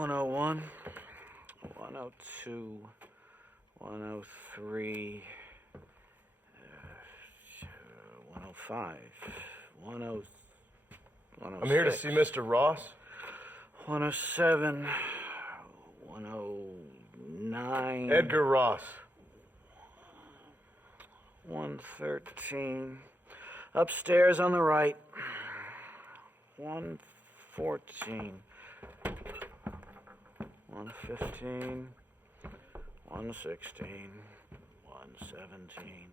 101, 102, 103, 105, 106. I'm here to see Mr. Ross. 107, 109. Edgar Ross. 113. Upstairs on the right. 114. 115. 116. 117.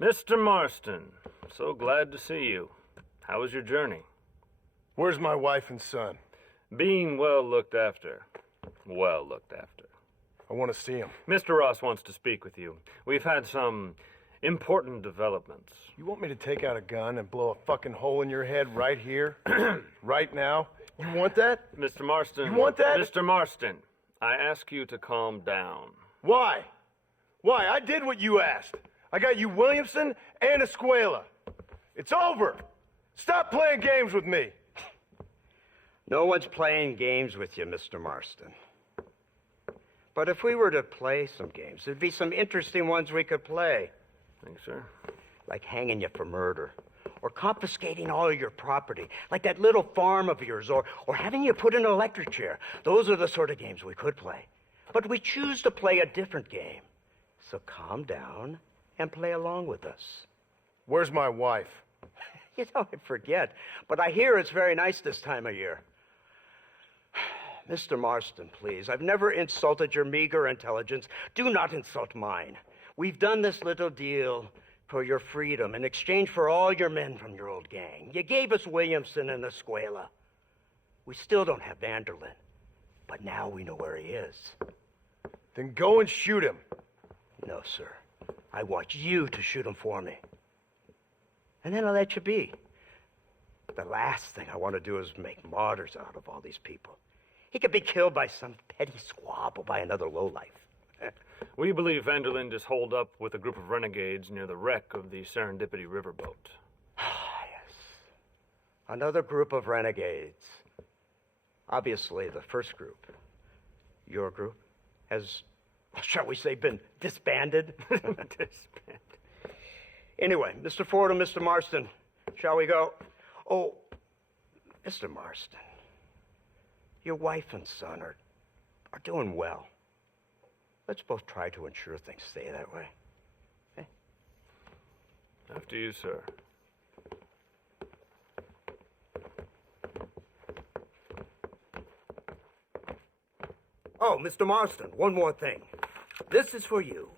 Mr. Marston, so glad to see you. How was your journey? Where's my wife and son? Being well looked after. Well looked after. I want to see him. Mr. Ross wants to speak with you. We've had some important developments. You want me to take out a gun and blow a fucking hole in your head right here? Right now? You want that? Mr. Marston. You want that? Mr. Marston, I ask you to calm down. Why? Why? I did what you asked. I got you Williamson and Escuela. It's over. Stop playing games with me. No one's playing games with you, Mr. Marston. But if we were to play some games, there'd be some interesting ones we could play. Thanks, sir. Like hanging you for murder, or confiscating all your property, like that little farm of yours, or having you put in an electric chair. Those are the sort of games we could play. But we choose to play a different game. So calm down and play along with us. Where's my wife? You know, I forget, but I hear it's very nice this time of year. Mr. Marston, please, I've never insulted your meager intelligence. Do not insult mine. We've done this little deal for your freedom in exchange for all your men from your old gang. You gave us Williamson and Escuela. We still don't have Vanderlyn, but now we know where he is. Then go and shoot him. No, sir. I want you to shoot him for me. And then I'll let you be. The last thing I want to do is make martyrs out of all these people. He could be killed by some petty squabble by another lowlife. We believe Vanderlyn is holed up with a group of renegades near the wreck of the Serendipity riverboat. Ah, yes. Another group of renegades. Obviously, the first group, your group, has, shall we say, been disbanded? Disbanded. Anyway, Mr. Ford and Mr. Marston, shall we go? Oh, Mr. Marston, your wife and son are doing well. Let's both try to ensure things stay that way. Okay? After you, sir. Oh, Mr. Marston, one more thing. This is for you.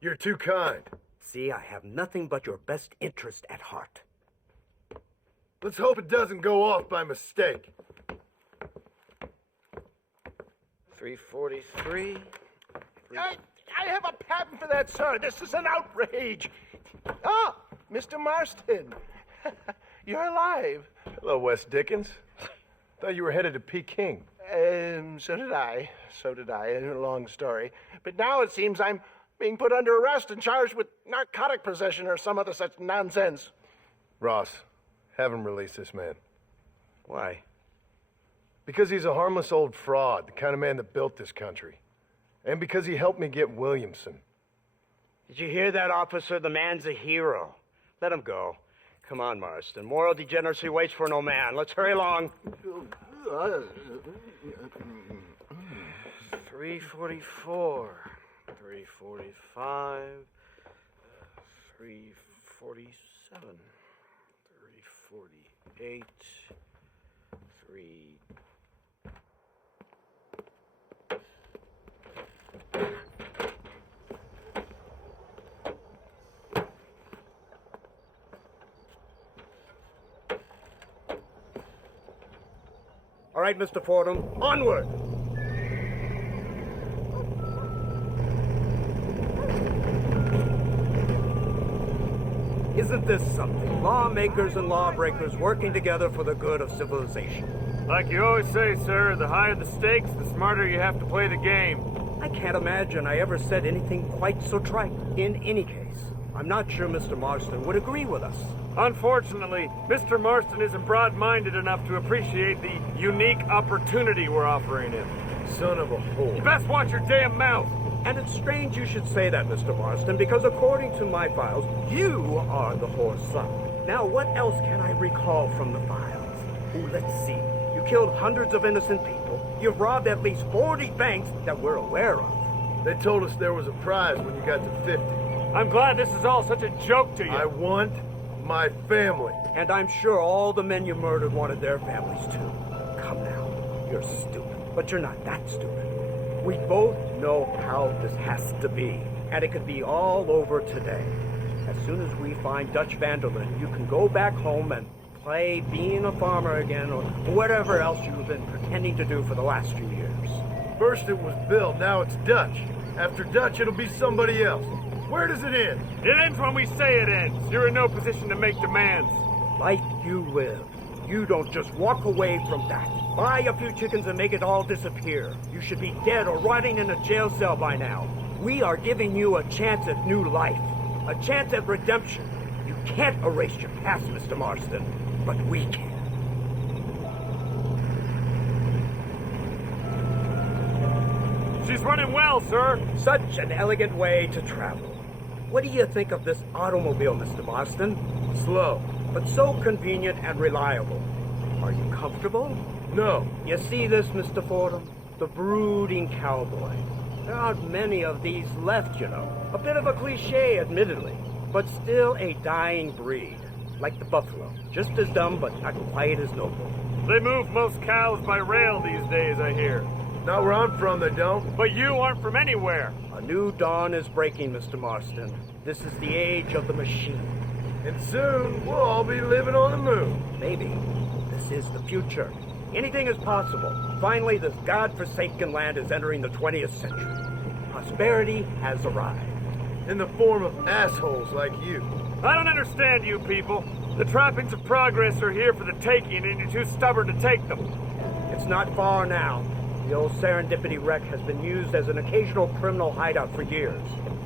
You're too kind. See, I have nothing but your best interest at heart. Let's hope it doesn't go off by mistake. 343. I have a patent for that, sir. This is an outrage. Ah, Mr. Marston. You're alive. Hello, Wes Dickens. Thought you were headed to Peking. So did I. So did I. A long story. But now it seems I'm being put under arrest and charged with narcotic possession or some other such nonsense. Ross, have him release this man. Why? Because he's a harmless old fraud, the kind of man that built this country. And because he helped me get Williamson. Did you hear that, officer? The man's a hero. Let him go. Come on, Marston. Moral degeneracy waits for no man. Let's hurry along. 344. 345. 347. 348. 3... All right, Mr. Fordham, onward! Isn't this something? Lawmakers and lawbreakers working together for the good of civilization. Like you always say, sir, the higher the stakes, the smarter you have to play the game. I can't imagine I ever said anything quite so trite. In any case, I'm not sure Mr. Marston would agree with us. Unfortunately, Mr. Marston isn't broad-minded enough to appreciate the unique opportunity we're offering him. Son of a You whore. best watch your damn mouth. And it's strange you should say that, Mr. Marston, because according to my files, you are the whore's son. Now, what else can I recall from the files? Ooh, let's see. You killed hundreds of innocent people. You've robbed at least 40 banks that we're aware of. They told us there was a prize when you got to 50. I'm glad this is all such a joke to you. I want my family. And I'm sure all the men you murdered wanted their families too. Come now, you're stupid, but you're not that stupid. We both know how this has to be, and it could be all over today. As soon as we find Dutch Vanderlyn, you can go back home and play being a farmer again, or whatever else you've been pretending to do for the last few years. First it was Bill, now it's Dutch. After Dutch, it'll be somebody else. Where does it end? It ends when we say it ends. You're in no position to make demands. Like you live. You don't just walk away from that. Buy a few chickens and make it all disappear. You should be dead or rotting in a jail cell by now. We are giving you a chance at new life. A chance at redemption. You can't erase your past, Mr. Marston, but we can. She's running well, sir. Such an elegant way to travel. What do you think of this automobile, Mr. Marston? Slow. But so convenient and reliable. Are you comfortable? No. You see this, Mr. Fordham? The brooding cowboy. There aren't many of these left, you know. A bit of a cliche, admittedly, but still a dying breed. Like the buffalo. Just as dumb, but not quite as noble. They move most cows by rail these days, I hear. Not where I'm from, they don't. But you aren't from anywhere. A new dawn is breaking, Mr. Marston. This is the age of the machine. And soon, we'll all be living on the moon. Maybe. This is the future. Anything is possible. Finally, this godforsaken land is entering the 20th century. Prosperity has arrived. In the form of assholes like you. I don't understand you people. The trappings of progress are here for the taking, and you're too stubborn to take them. It's not far now. The old Serendipity wreck has been used as an occasional criminal hideout for years.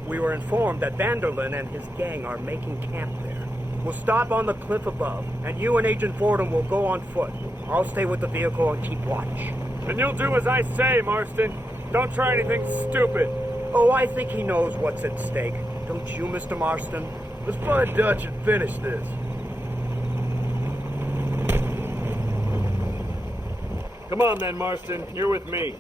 We were informed that Vanderlyn and his gang are making camp there. We'll stop on the cliff above, and you and Agent Fordham will go on foot. I'll stay with the vehicle and keep watch. And you'll do as I say, Marston. Don't try anything stupid. Oh, I think he knows what's at stake. Don't you, Mr. Marston? Let's find Dutch and finish this. Come on then, Marston. You're with me.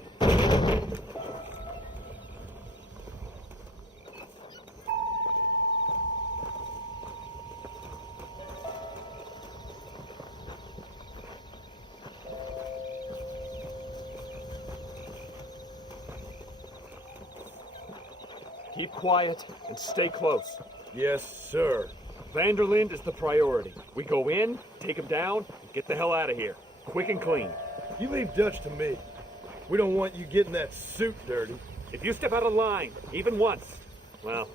Keep quiet and stay close. Yes, sir. Vanderlyn is the priority. We go in, take him down, and get the hell out of here. Quick and clean. You leave Dutch to me. We don't want you getting that suit dirty. If you step out of line, even once, well,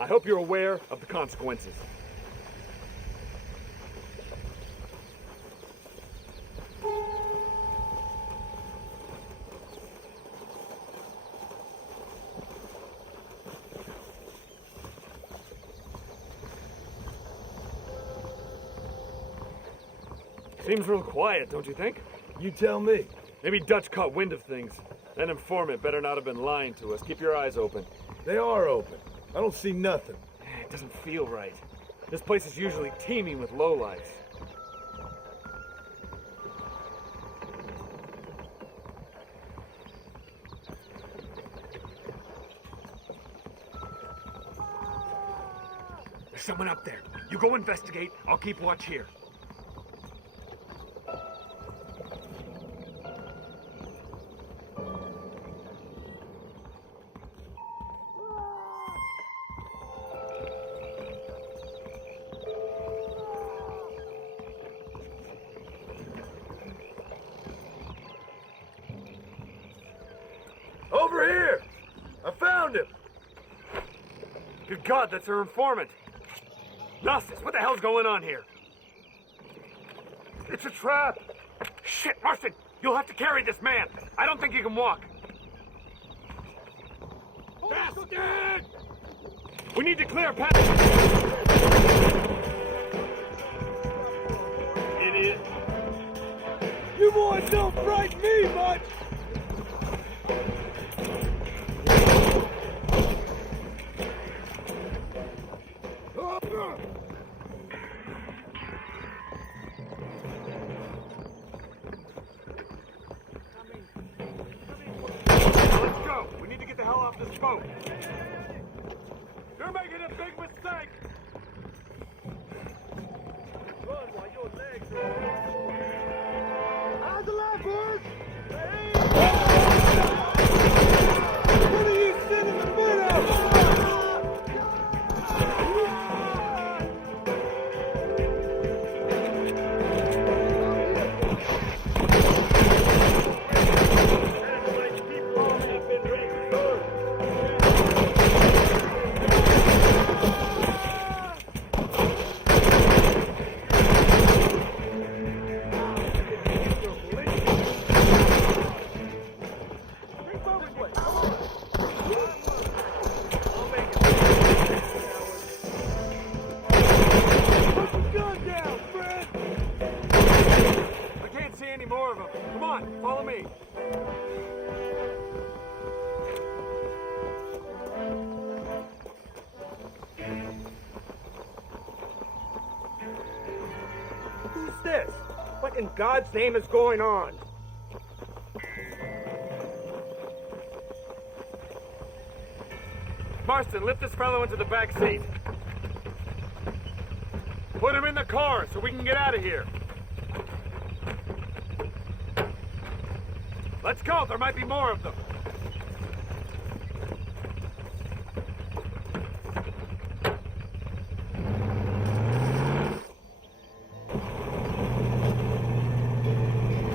I hope you're aware of the consequences. Seems real quiet, don't you think? You tell me. Maybe Dutch caught wind of things. That informant better not have been lying to us. Keep your eyes open. They are open. I don't see nothing. It doesn't feel right. This place is usually teeming with lowlights. There's someone up there. You go investigate. I'll keep watch here. Over here! I found him! Good God, that's our informant. Gnosis, what the hell's going on here? It's a trap. Shit, Marston, you'll have to carry this man. I don't think he can walk. Bastard! We need to clear a path. Idiot. You boys don't frighten me much! Let's go. We need to get the hell off this boat. You're making a big mistake. Run while your legs are... How's the life, boys? What are you sitting in the middle? I can't see any more of them. Come on, follow me. Who's this? What in God's name is going on? Marston, lift this fellow into the back seat. Put him in the car so we can get out of here. Let's go. There might be more of them.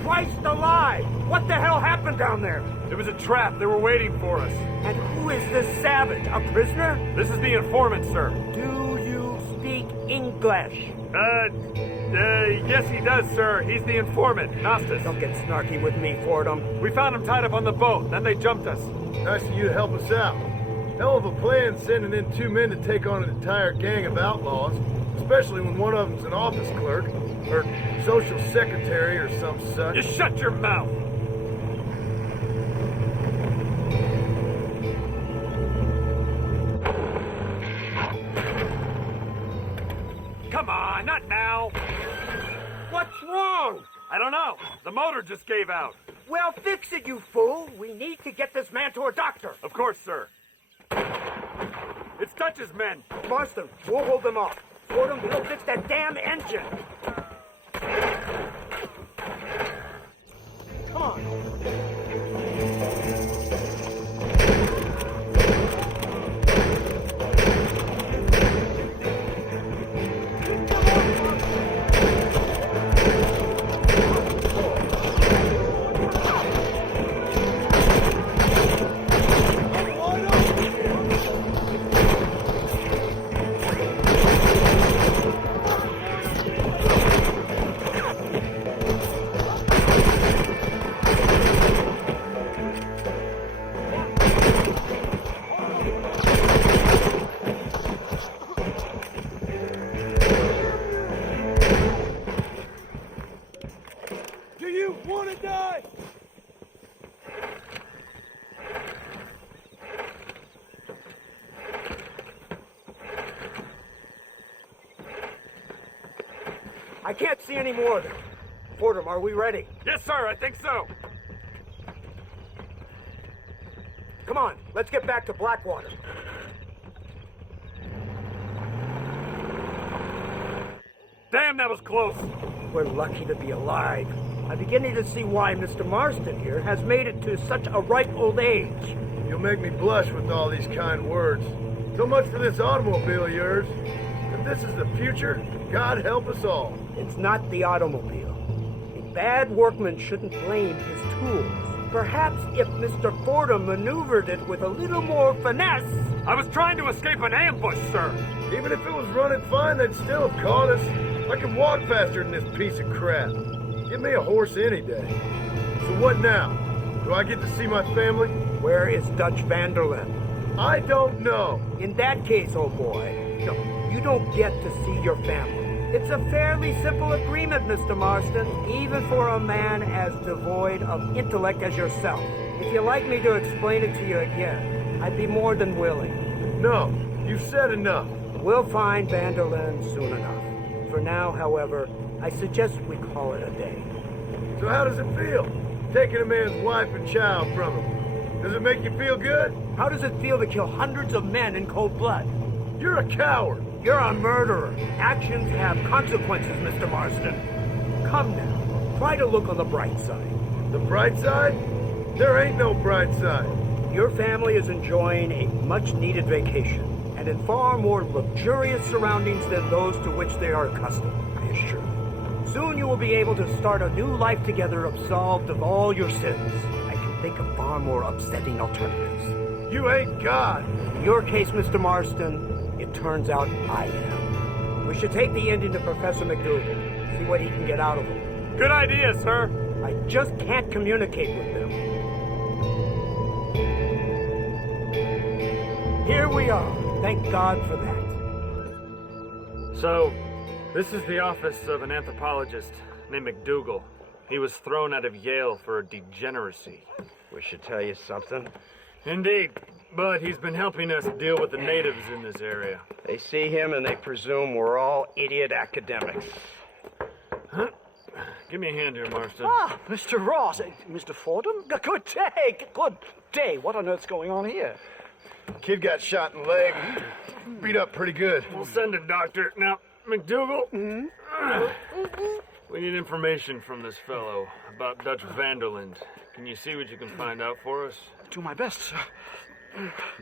Christ alive! What the hell happened down there? It was a trap. They were waiting for us. And who is this savage? A prisoner? This is the informant, sir. Do you speak English? Yes, he does, sir. He's the informant, Nostus. Don't get snarky with me, Fordham. We found him tied up on the boat. Then they jumped us. Nice of you to help us out. Hell of a plan sending in 2 men to take on an entire gang of outlaws, especially when one of them's an office clerk, or social secretary, or some such. You shut your mouth. Come on, not now. What's wrong? I don't know. The motor just gave out. Well, fix it, you fool. We need to get this man to a doctor. Of course, sir. It's Dutch's men. Marston, we'll hold them off. Fordham, we'll fix that damn engine. Come on. Do you want to die? I can't see any more of them. Fordham, are we ready? Yes, sir, I think so. Come on, let's get back to Blackwater. Damn, that was close. We're lucky to be alive. I'm beginning to see why Mr. Marston here has made it to such a ripe old age. You'll make me blush with all these kind words. So much for this automobile of yours. If this is the future, God help us all. It's not the automobile. A bad workman shouldn't blame his tools. Perhaps if Mr. Fordham maneuvered it with a little more finesse. I was trying to escape an ambush, sir. Even if it was running fine, they'd still have caught us. I can walk faster than this piece of crap. Give me a horse any day. So what now? Do I get to see my family? Where is Dutch Vanderlyn? I don't know. In that case, old boy, you don't get to see your family. It's a fairly simple agreement, Mr. Marston, even for a man as devoid of intellect as yourself. If you'd like me to explain it to you again, I'd be more than willing. No, you've said enough. We'll find Vanderlyn soon enough. For now, however, I suggest we call it a day. So how does it feel, taking a man's wife and child from him? Does it make you feel good? How does it feel to kill hundreds of men in cold blood? You're a coward. You're a murderer. Actions have consequences, Mr. Marston. Come now, try to look on the bright side. The bright side? There ain't no bright side. Your family is enjoying a much-needed vacation, and in far more luxurious surroundings than those to which they are accustomed, I assure you. Soon you will be able to start a new life together, absolved of all your sins. I can think of far more upsetting alternatives. You ain't God. In your case, Mr. Marston, it turns out I am. We should take the Indian to Professor McDougal, see what he can get out of him. Good idea, sir. I just can't communicate with them. Here we are. Thank God for that. So, this is the office of an anthropologist named McDougal. He was thrown out of Yale for degeneracy. We should tell you something. Indeed, but he's been helping us deal with the natives in this area. They see him and they presume we're all idiot academics. Give me a hand here, Marston. Ah, Mr. Ross. Mr. Fordham? Good day. Good day. What on earth's going on here? Kid got shot in the leg. Beat up pretty good. We'll send a doctor. Now, McDougal, we need information from this fellow about Dutch Vanderlyn. Can you see what you can find out for us? Do my best, sir.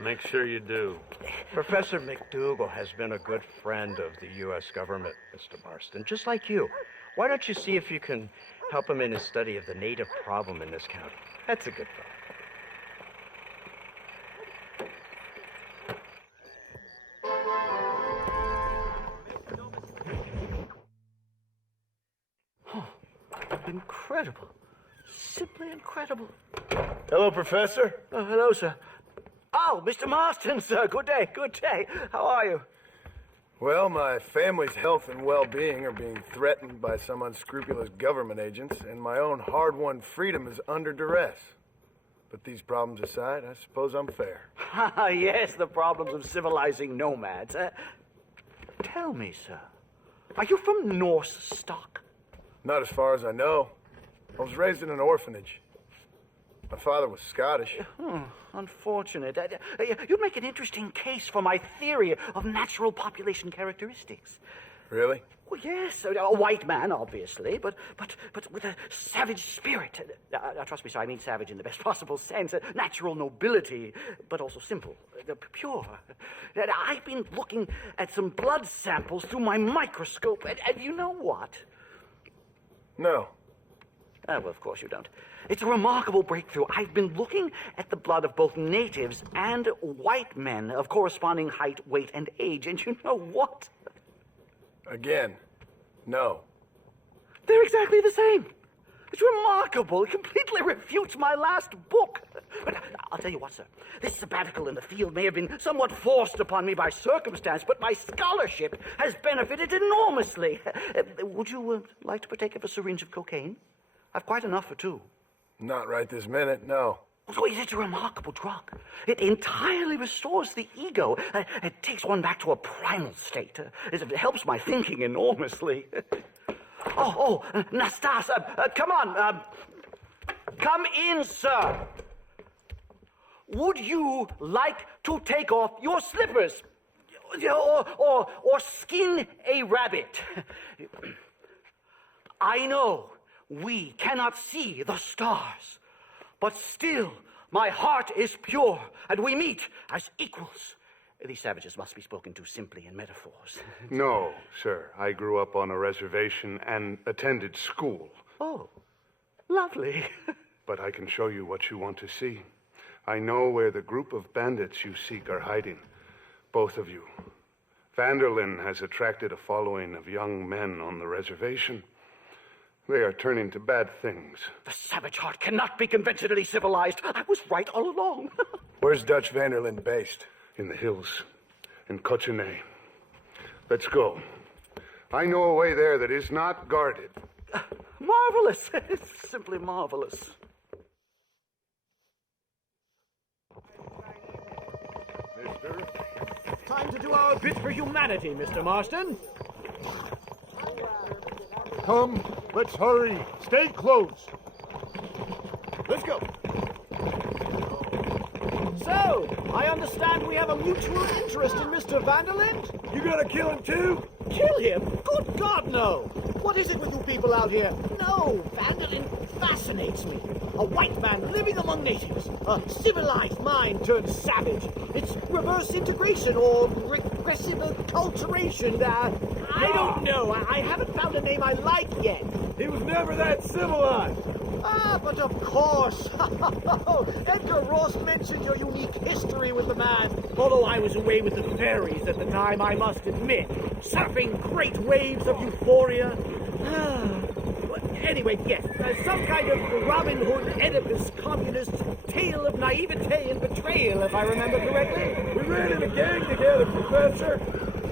Make sure you do. Professor McDougal has been a good friend of the U.S. government, Mr. Marston, just like you. Why don't you see if you can help him in his study of the native problem in this county? That's a good thought. Incredible. Simply incredible. Hello, Professor. Hello, sir. Oh, Mr. Marston, sir. Good day. Good day. How are you? Well, my family's health and well-being are being threatened by some unscrupulous government agents, and my own hard-won freedom is under duress. But these problems aside, I suppose I'm fair. Yes, the problems of civilizing nomads. Tell me, sir, are you from Norse stock? Not as far as I know. I was raised in an orphanage. My father was Scottish. Unfortunate. You'd make an interesting case for my theory of natural population characteristics. Really? Well, yes, a white man, obviously, but with a savage spirit. Trust me, sir, I mean savage in the best possible sense. Natural nobility, but also simple, pure. I've been looking at some blood samples through my microscope, and you know what? No. Well, of course you don't. It's a remarkable breakthrough. I've been looking at the blood of both natives and white men of corresponding height, weight, and age, and you know what? Again, no. They're exactly the same. It's remarkable. It completely refutes my last book. But I'll tell you what, sir. This sabbatical in the field may have been somewhat forced upon me by circumstance, but my scholarship has benefited enormously. Would you like to partake of a syringe of cocaine? I've quite enough for two. Not right this minute, no. Oh, it's a remarkable drug. It entirely restores the ego. It takes one back to a primal state. It helps my thinking enormously. Nastas, come on. Come in, sir. Would you like to take off your slippers? Or skin a rabbit? I know we cannot see the stars, but still my heart is pure, and we meet as equals. These savages must be spoken to simply in metaphors. No, sir. I grew up on a reservation and attended school. Oh, lovely. But I can show you what you want to see. I know where the group of bandits you seek are hiding. Both of you. Vanderlyn has attracted a following of young men on the reservation. They are turning to bad things. The savage heart cannot be conventionally civilized. I was right all along. Where's Dutch Vanderlyn based? In the hills, in Cochene. Let's go. I know a way there that is not guarded. Marvelous. It's simply marvelous. Mister? Time to do our bit for humanity, Mr. Marston. Come, let's hurry. Stay close. Let's go. So, I understand we have a mutual interest in Mr. Vanderlyn? You gonna kill him too? Kill him? Good God, no! What is it with you people out here? No, Vanderlyn fascinates me. A white man living among natives. A civilized mind turned savage. It's reverse integration or regressive acculturation. I don't know. I haven't found a name I like yet. He was never that civilized. Ah, but of course. Edgar Ross mentioned your unique history with the man. Although I was away with the fairies at the time, I must admit. Surfing great waves of euphoria. Anyway, yes, some kind of Robin Hood, Oedipus, communist tale of naivete and betrayal, if I remember correctly. We ran in a gang together, Professor.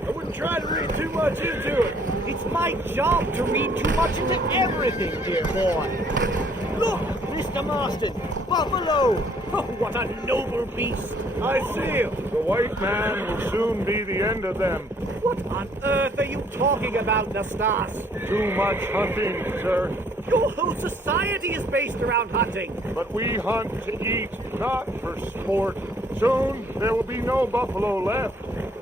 I wouldn't try to read too much into it. It's my job to read too much into everything, dear boy. Look, Mr. Marston, buffalo. Oh, what a noble beast. I see him. The white man will soon be the end of them. What on earth are you talking about, Nastas? Too much hunting, sir. Your whole society is based around hunting. But we hunt to eat, not for sport. Soon there will be no buffalo left.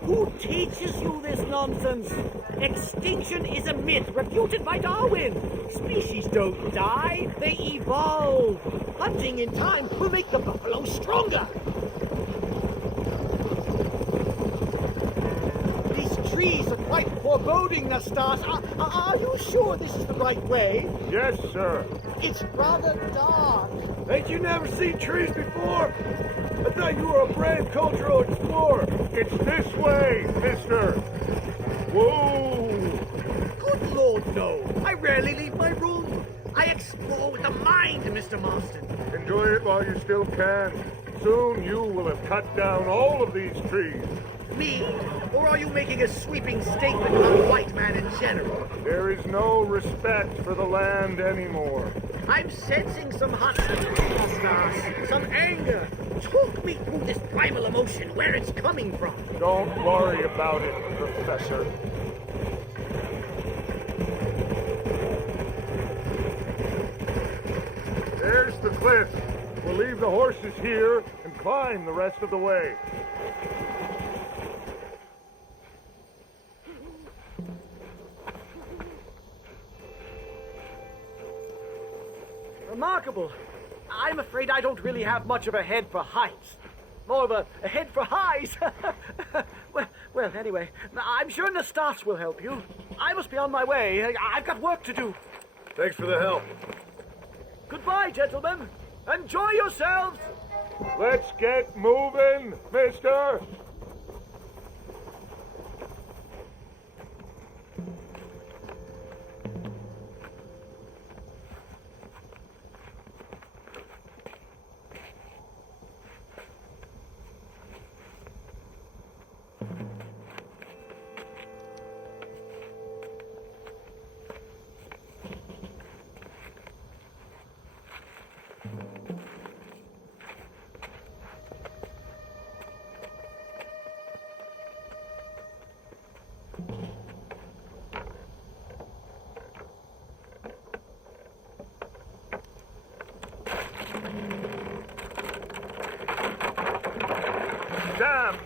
Who teaches you this nonsense? Extinction is a myth refuted by Darwin. Species don't die, they evolve. Hunting in time will make the buffalo stronger. These trees are quite foreboding, Nastas. Are you sure this is the right way? Yes, sir. It's rather dark. Ain't you never seen trees before? I thought you were a brave cultural explorer. It's this way, mister. Whoa! Good Lord, no. I rarely leave my room. I explore with the mind, Mr. Marston. Enjoy it while you still can. Soon you will have cut down all of these trees. Me? Or are you making a sweeping statement about white man in general? There is no respect for the land anymore. I'm sensing some hostility, some anger. Talk me through this primal emotion, where it's coming from. Don't worry about it, Professor. There's the cliff. We'll leave the horses here and climb the rest of the way. Remarkable. I'm afraid I don't really have much of a head for heights. More of a head for highs. well, anyway, I'm sure Nastas will help you. I must be on my way. I've got work to do. Thanks for the help. Goodbye, gentlemen. Enjoy yourselves. Let's get moving, mister. Damn!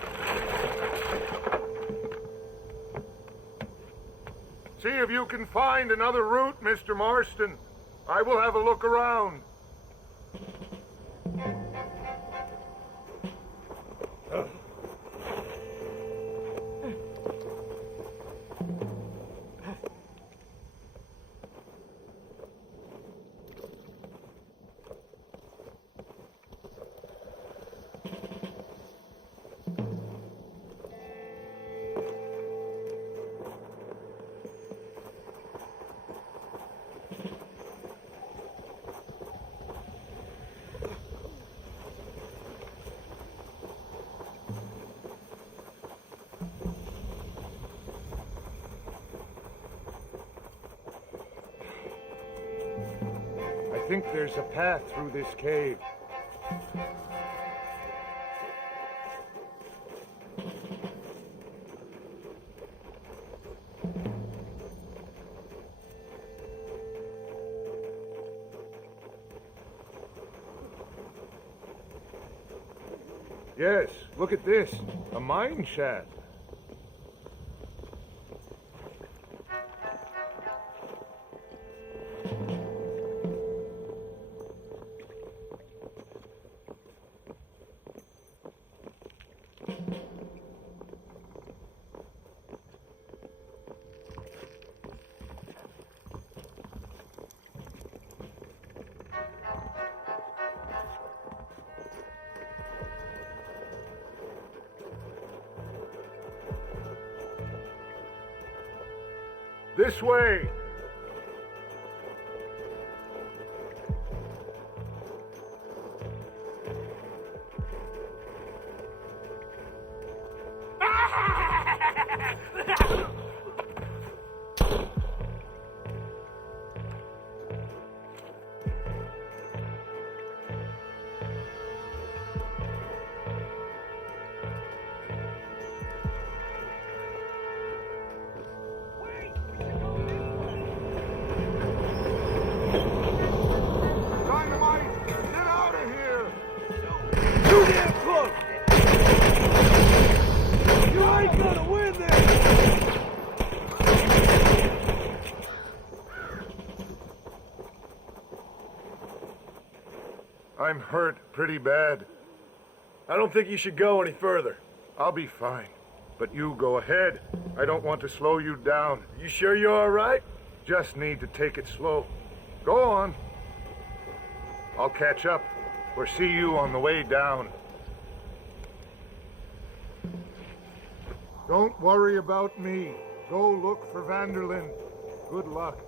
See if you can find another route, Mr. Marston. I will have a look around. think there's a path through this cave. Yes, look at this. A mine shaft. This way! Dynamite! Get out of here! Too damn close! You ain't gonna win this! I'm hurt pretty bad. I don't think you should go any further. I'll be fine. But you go ahead. I don't want to slow you down. You sure you're all right? Just need to take it slow. Go on. I'll catch up or see you on the way down. Don't worry about me. Go look for Vanderlyn. Good luck.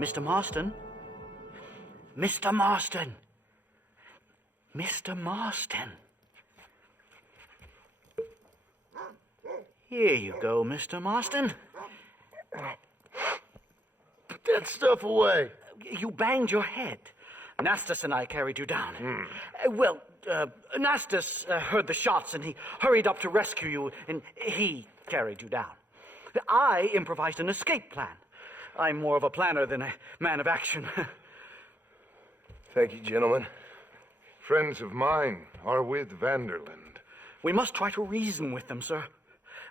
Mr. Marston? Mr. Marston! Mr. Marston! Here you go, Mr. Marston. Put that stuff away. You banged your head. Nastas and I carried you down. Nastas heard the shots and he hurried up to rescue you, and he carried you down. I improvised an escape plan. I'm more of a planner than a man of action. Thank you, gentlemen. Friends of mine are with Vanderlyn. We must try to reason with them, sir.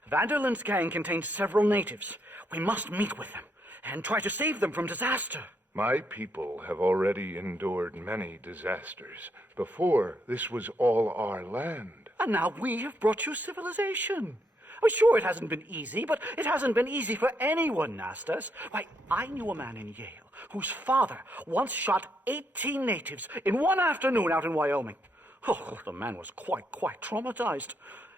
Vanderlyn's gang contains several natives. We must meet with them and try to save them from disaster. My people have already endured many disasters. Before, this was all our land. And now we have brought you civilization. Oh, sure, it hasn't been easy, but it hasn't been easy for anyone, Nastas. Why, I knew a man in Yale whose father once shot 18 natives in one afternoon out in Wyoming. Oh, the man was quite traumatized.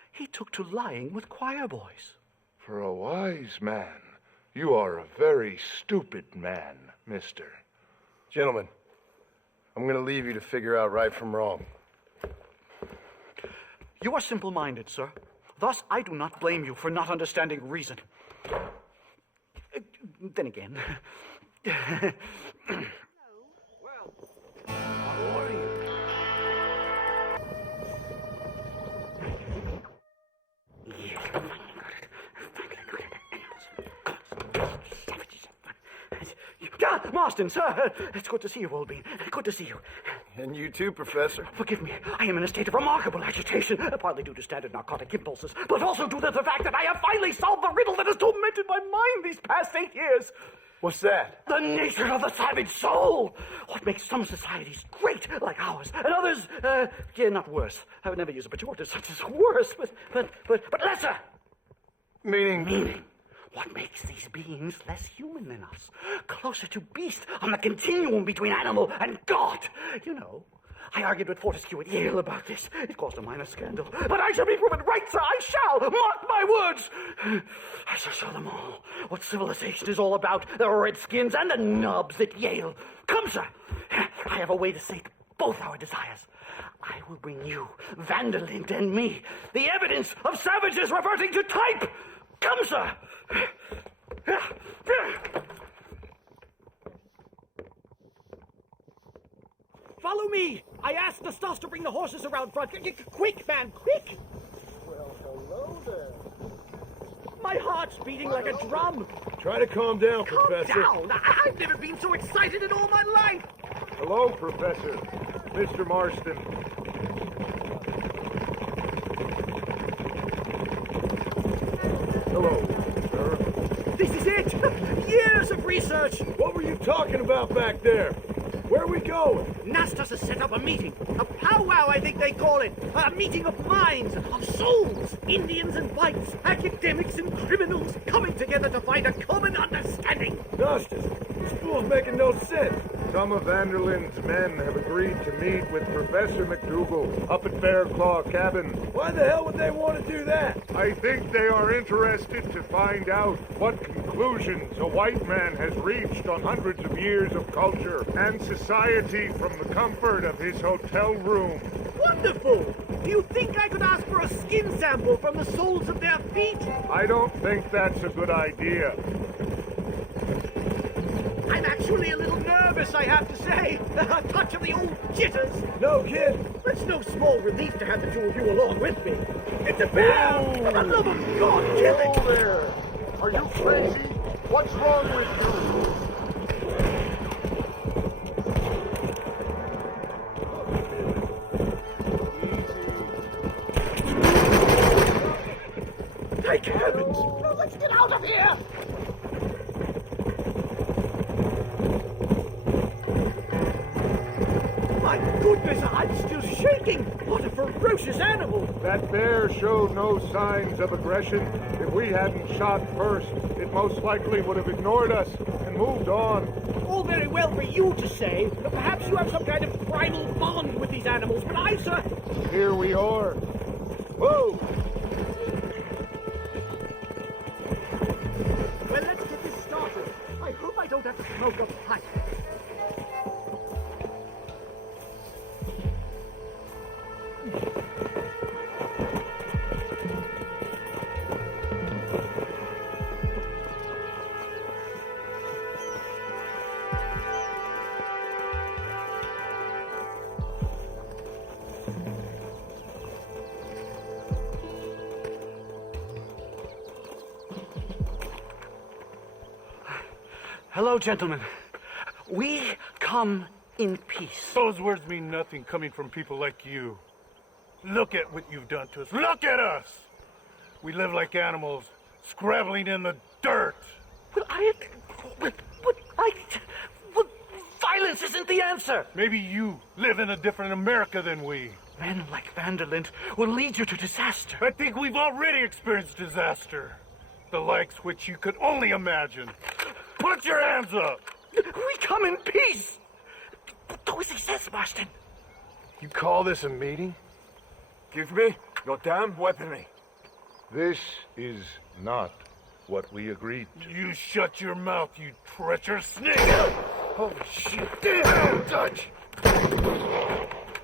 He took to lying with choir boys. For a wise man, You are a very stupid man, mister. Gentlemen, I'm gonna leave you to figure out right from wrong. You are simple-minded, sir. Thus, I do not blame you for not understanding reason. Then again... Marston, sir! It's good to see you, old bean. Good to see you. And you too, Professor. Forgive me. I am in a state of remarkable agitation, partly due to standard narcotic impulses, but also due to the fact that I have finally solved the riddle that has tormented my mind these past 8 years. What's that? The nature of the savage soul! What makes some societies great, like ours, and others, not worse. I would never use a pejorative such as worse, but lesser! Meaning? What makes these beings less human than us? Closer to beast on the continuum between animal and God. You know, I argued with Fortescue at Yale about this. It caused a minor scandal. But I shall be proven right, sir. I shall. Mark my words. I shall show them all what civilization is all about. The redskins and the nubs at Yale. Come, sir. I have a way to sate both our desires. I will bring you, Vanderlint and me, the evidence of savages reverting to type. Come, sir. Follow me! I asked the stuff to bring the horses around front. Quick, man, quick! Well, hello there. My heart's beating like a drum. Try to calm down, Calm Professor. down! I've never been so excited in all my life! Hello, Professor. Mr. Marston. Hello, sir. This is it! Years of research! What were you talking about back there? Where are we going? Nastas has set up a meeting. A powwow, I think they call it. A meeting of minds, of souls. Indians and whites, academics and criminals coming together to find a common understanding. Nastas, this fool's making no sense. Some of Vanderlyn's men have agreed to meet with Professor McDougal up at Bear Claw Cabin. Why the hell would they want to do that? I think they are interested to find out what conclusions a white man has reached on hundreds of years of culture and society from the comfort of his hotel room. Wonderful! Do you think I could ask for a skin sample from the soles of their feet? I don't think that's a good idea. I'm actually a little nervous, I have to say. A touch of the old jitters. No kid. It's no small relief to have the two of you along with me. It's a bear! For the love of God, kill it! Hello there! Are you crazy? What's wrong with you? Thank heavens! Let's get out of here! My goodness, I'm still shaking! What a ferocious animal! That bear showed no signs of aggression. If we hadn't shot first, it most likely would have ignored us and moved on. All very well for you to say, but perhaps you have some kind of primal bond with these animals, but I, sir... Here we are. Whoa! Well, let's get this started. I hope I don't have to smoke a pipe. Hello, gentlemen. We come in peace. Those words mean nothing coming from people like you. Look at what you've done to us. Look at us! We live like animals, scrabbling in the dirt. But violence isn't the answer. Maybe you live in a different America than we. Men like Vanderlint will lead you to disaster. I think we've already experienced disaster. The likes which you could only imagine. Put your hands up! We come in peace! Do as he says, Marston. You call this a meeting? Give me your damn weaponry. This is not what we agreed to. You shut your mouth, you treacherous snake! Holy shit! Damn, Dutch!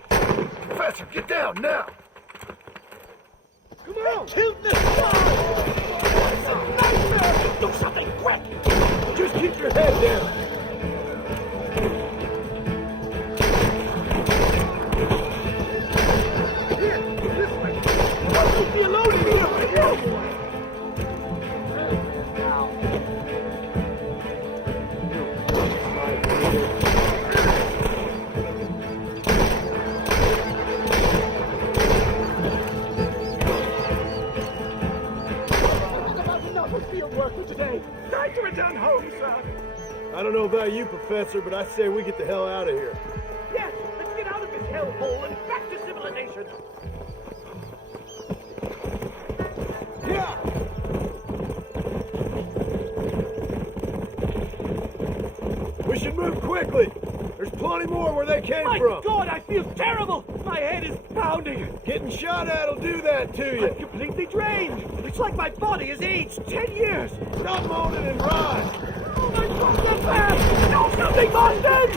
Professor, get down now! Come on! Kill this guy! Do something quick! Just keep your head down. Here, this way. Leave me alone in here! Time to return home, sir. I don't know about you, Professor, but I say we get the hell out of here. Yes, let's get out of this hellhole and back to civilization. Yeah! We should move quickly. There's plenty more where they came My from. God, I feel terrible. My head is pounding. Getting shot at will do that to you. I'm completely drained. It's like my body has aged 10 years. Stop moaning and ride. Oh my God, they're bad. Do something, Boston!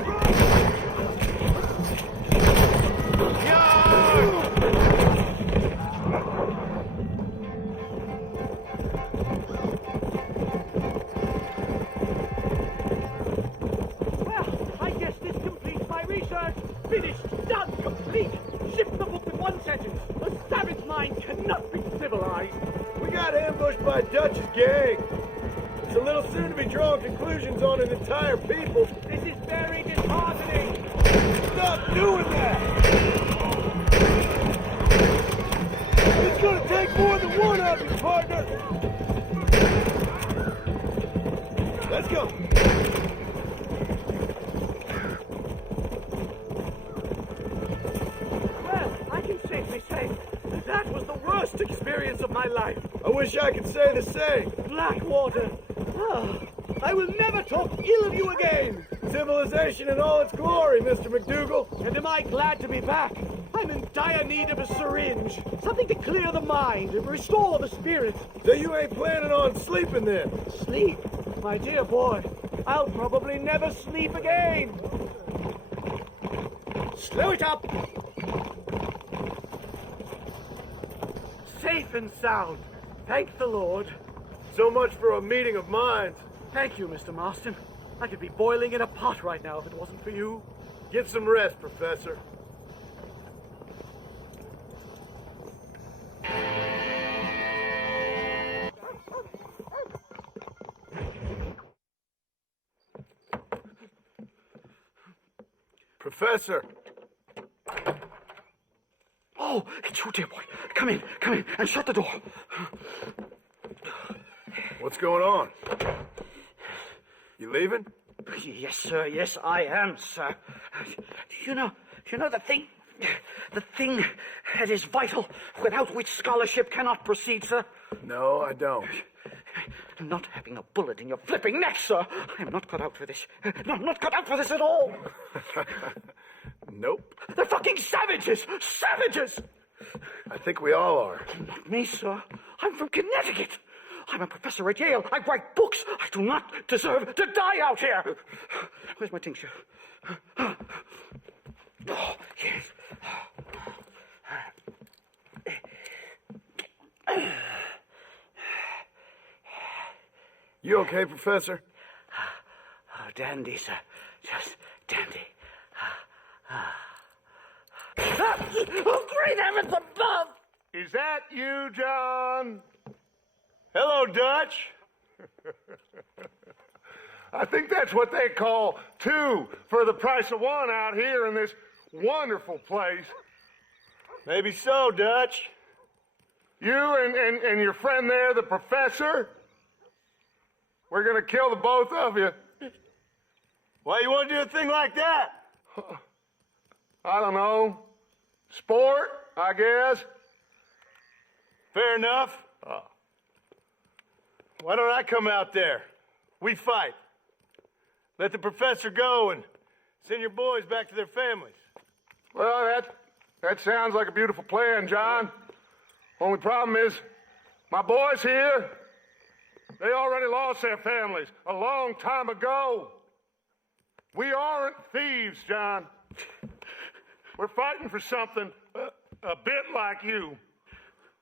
Well, I guess this completes my research. Finished, done, complete. Ship the book with one sentence. A savage mind cannot be civilized. We got ambushed by Dutch's gang. It's a little soon to be drawing conclusions on an entire people. This is very disheartening. Stop doing that! It's gonna take more than one of you, partner! Let's go! Well, I can safely say that was the worst experience of my life. I wish I could say the same. Blackwater. Ah, I will never talk ill of you again. Civilization in all its glory, Mr. McDougal. And am I glad to be back? I'm in dire need of a syringe. Something to clear the mind and restore the spirit. So you ain't planning on sleeping then? Sleep? My dear boy, I'll probably never sleep again. Slow it up. Safe and sound. Thank the Lord. So much for a meeting of minds. Thank you, Mr. Marston. I could be boiling in a pot right now if it wasn't for you. Get some rest, Professor. Professor! Oh, it's you, dear boy. Come in, and shut the door. What's going on? You leaving? Yes, sir. Yes, I am, sir. You know the thing that is vital, without which scholarship cannot proceed, sir? No, I don't. Not having a bullet in your flipping neck, sir. I am not cut out for this. Not cut out for this at all. Nope. They're fucking savages! Savages! I think we all are. Not me, sir. I'm from Connecticut. I'm a professor at Yale. I write books. I do not deserve to die out here. Where's my tincture? Oh, yes. You okay, Professor? Oh, dandy, sir. Just dandy. Oh, great heavens above! Is that you, John? Hello, Dutch. I think that's what they call two for the price of one out here in this wonderful place. Maybe so, Dutch. You and your friend there, the professor, we're gonna kill the both of you. Why you want to do a thing like that? I don't know. Sport, I guess. Fair enough. Why don't I come out there? We fight. Let the professor go and send your boys back to their families. Well, that sounds like a beautiful plan, John. Only problem is, my boys here, They already lost their families a long time ago. We aren't thieves, John. We're fighting for something a bit like you.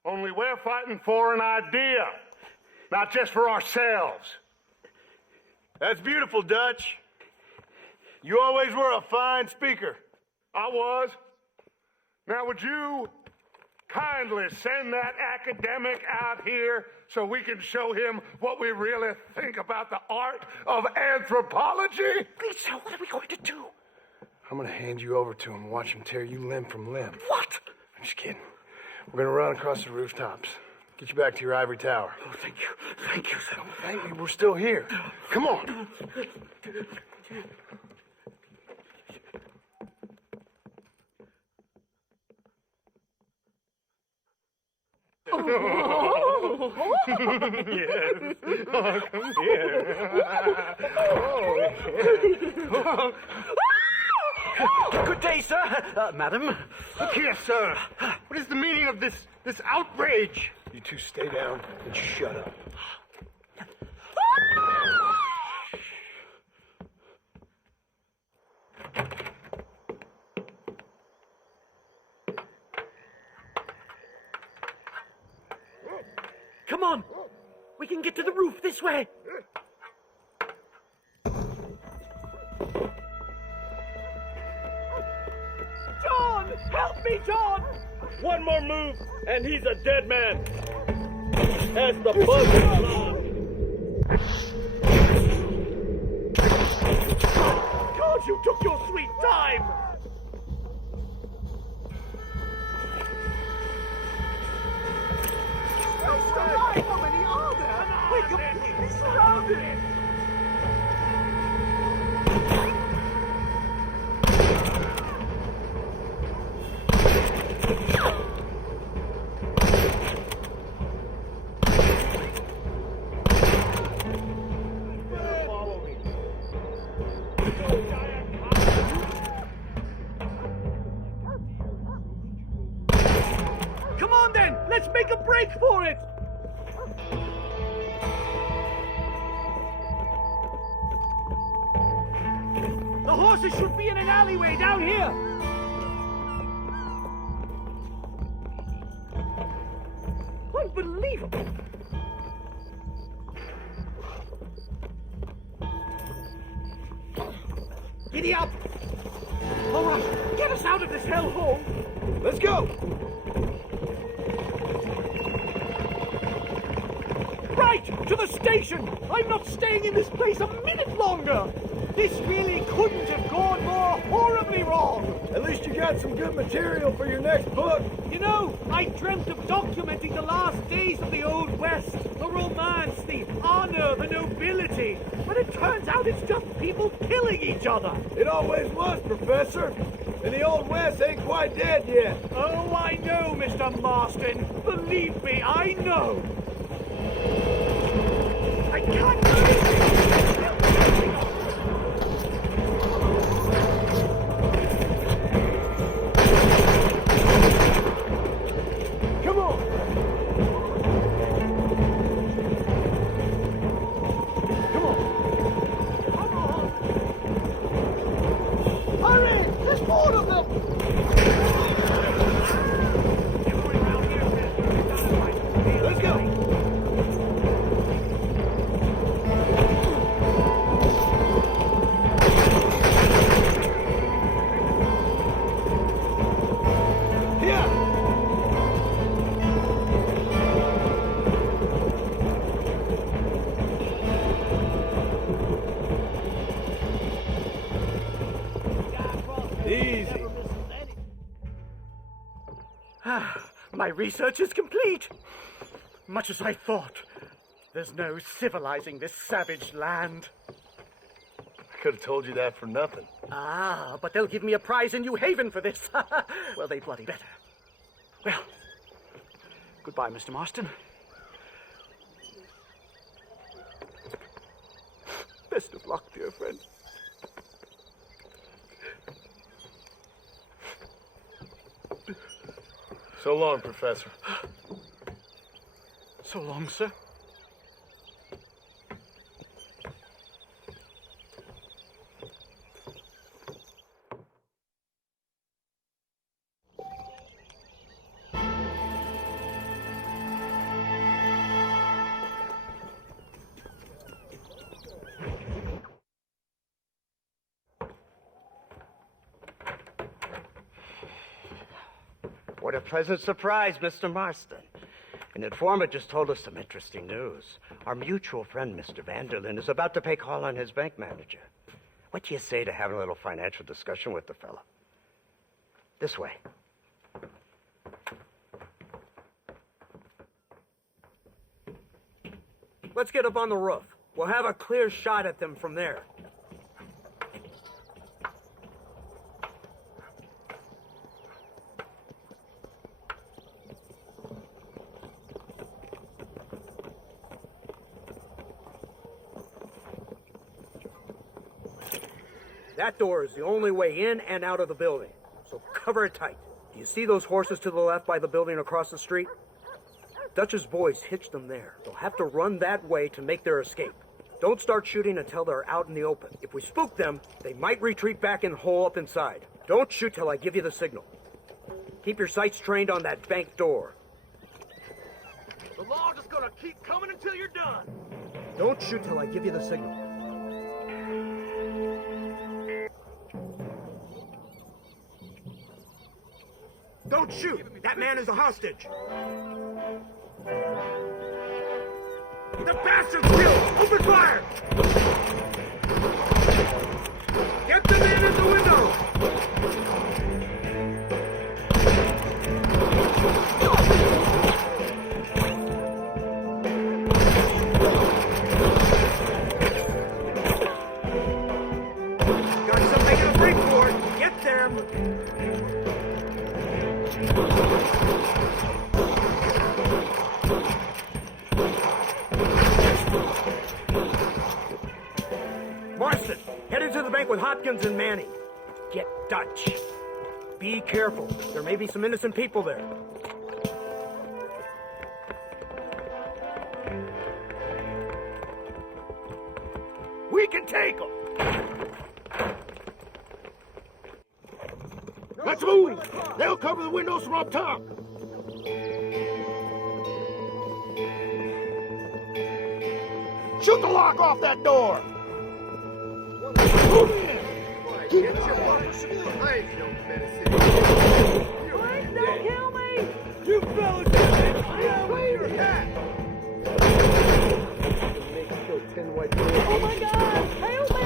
Only we're fighting for an idea, not just for ourselves. That's beautiful, Dutch. You always were a fine speaker. I was. Now, would you kindly send that academic out here so we can show him what we really think about the art of anthropology? Please, sir, what are we going to do? I'm gonna hand you over to him and watch him tear you limb from limb. What? I'm just kidding. We're gonna run across the rooftops. Get you back to your ivory tower. Oh, thank you. Thank you, sir. Thank you, we're still here. Come on. Yes. Oh, come here. Good day, sir. Madam. Look here, sir. What is the meaning of this outrage? You two stay down and shut up. Come on. We can get to the roof this way. John! Help me, John! One more move, and he's a dead man. As the buzzer God, you took your sweet time! How many are there? We're completely surrounded! Come on then, let's make a break for it! The horses should be in an alleyway down here! Unbelievable! Giddy up! All right, get us out of this hellhole! Let's go! Right! To the station! I'm not staying in this place a minute longer! This really couldn't have gone more horribly wrong! At least you got some good material for your next book. You know, I dreamt of documenting the last days of the Old West. The romance, the honor, the nobility. But it turns out it's just people killing each other. It always was, Professor. And the Old West ain't quite dead yet. Oh, I know, Mr. Marston. Believe me, I know. I can't believe it. Come on. Come on. Come on. Hurry! There's more of them! Let's go. Easy. My research is complete. Much as I thought. There's no civilizing this savage land. I could have told you that for nothing. Ah, but they'll give me a prize in New Haven for this. Well, they bloody better. Well, goodbye, Mr. Marston. Best of luck, dear friend. So long, Professor. So long, sir. what a pleasant surprise, Mr. Marston. An informant just told us some interesting news. Our mutual friend, Mr. Vanderlyn, is about to pay call on his bank manager. What do you say to having a little financial discussion with the fellow? This way. Let's get up on the roof. We'll have a clear shot at them from there. That door is the only way in and out of the building, so cover it tight. Do you see those horses to the left by the building across the street? Dutch's boys hitched them there. They'll have to run that way to make their escape. Don't start shooting until they're out in the open. If we spook them, they might retreat back and hole up inside. Don't shoot till I give you the signal. Keep your sights trained on that bank door. The log is gonna keep coming until you're done. Don't shoot till I give you the signal. Don't shoot! That man is a hostage! The bastard's killed! Open fire! Get the man in the window! Got something to break for it! Get them! Marston, head into the bank with Hopkins and Manning. Get Dutch. Be careful. There may be some innocent people there. We can take them. Let's move! They'll cover the windows from up top. Shoot the lock off that door! Move in! Get your I ain't no medicine. Please don't kill me! You fellas clean your hat! Oh my God! Help me!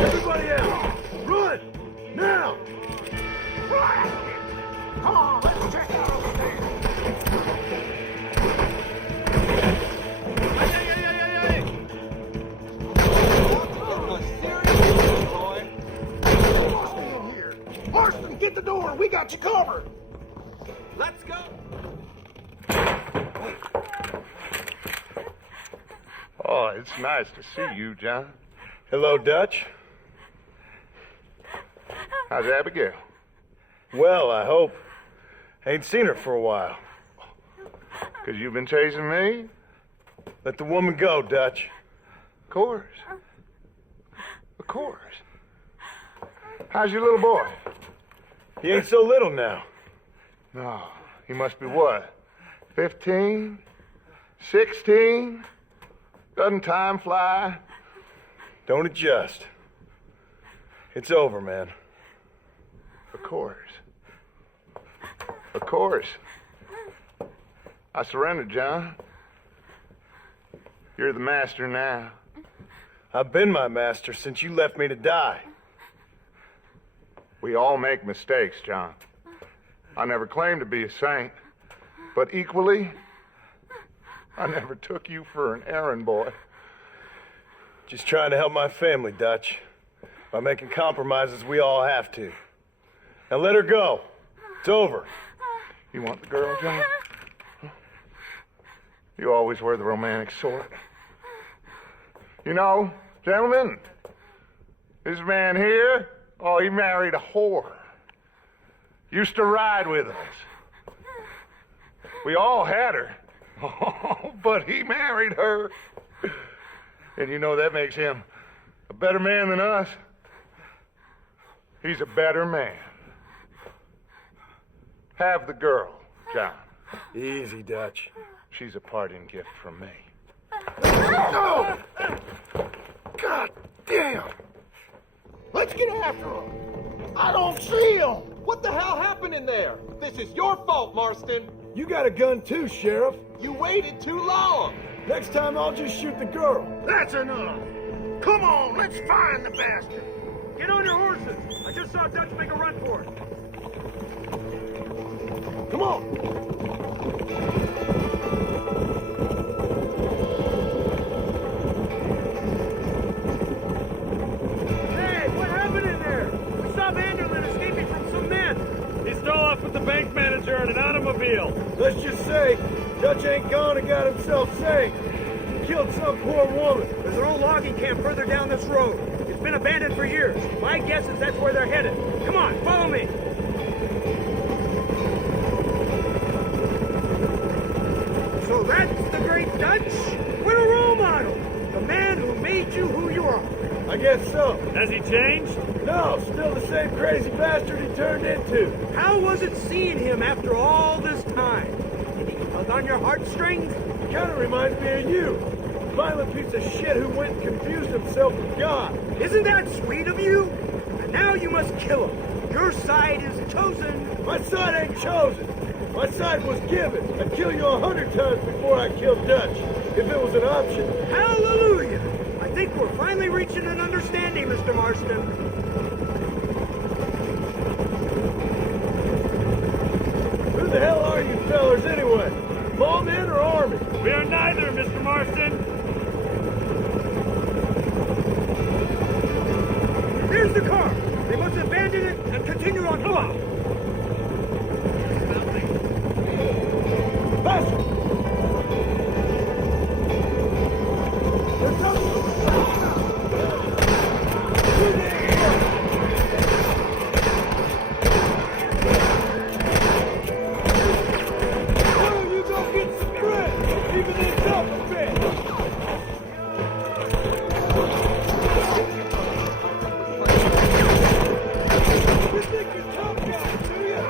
Everybody out! Run! Now! Come on, let's check out over there! Marston, get the door! We got you covered! Let's go. Oh, it's nice to see you, John. Hello, Dutch. How's Abigail? Well, I hope. Ain't seen her for a while. 'Cause you've been chasing me? Let the woman go, Dutch. Of course. Of course. How's your little boy? He ain't so little now. No, he must be what? 15? 16? Doesn't time fly? Don't adjust. It's over, man. Of course. Of course. I surrendered, John. You're the master now. I've been my master since you left me to die. We all make mistakes, John. I never claimed to be a saint, but equally, I never took you for an errand boy. Just trying to help my family, Dutch. By making compromises we all have to. Now let her go. It's over. You want the girl, John? You always were the romantic sort. You know, gentlemen, this man here, oh, he married a whore. Used to ride with us. We all had her. Oh, but he married her. And you know that makes him a better man than us. He's a better man. Have the girl, John. Easy, Dutch. She's a parting gift from me. No! God damn! Let's get after him. I don't see him! What the hell happened in there? This is your fault, Marston. You got a gun too, Sheriff. You waited too long. Next time I'll just shoot the girl. That's enough! Come on, let's find the bastard! Get on your horses! I just saw Dutch make a run for it. Come on! Hey, what happened in there? We saw Vanderlyn escaping from some men. He stole off with the bank manager in an automobile. Let's just say, Dutch ain't gone and got himself saved. He killed some poor woman. There's an old logging camp further down this road. It's been abandoned for years. My guess is that's where they're headed. Come on, follow me. So that's the great Dutch? What a role model! The man who made you who you are. I guess so. Has he changed? No, still the same crazy bastard he turned into. How was it seeing him after all this time? Did he tug on your heartstrings? He kind of reminds me of you. A violent piece of shit who went and confused himself with God. Isn't that sweet of you? And now you must kill him. Your side is chosen. My side ain't chosen. My side was given. I'd kill you 100 times before I killed Dutch, if it was an option. Hallelujah! I think we're finally reaching an understanding, Mr. Marston. Who the hell are you fellers anyway? Lawmen or army? We are neither, Mr. Marston. There's the car. They must abandon it and continue on foot. Faster! They're coming! Too damn close! Why don't you go get some bread? Even this up a bit! You think you're tough guys, do you?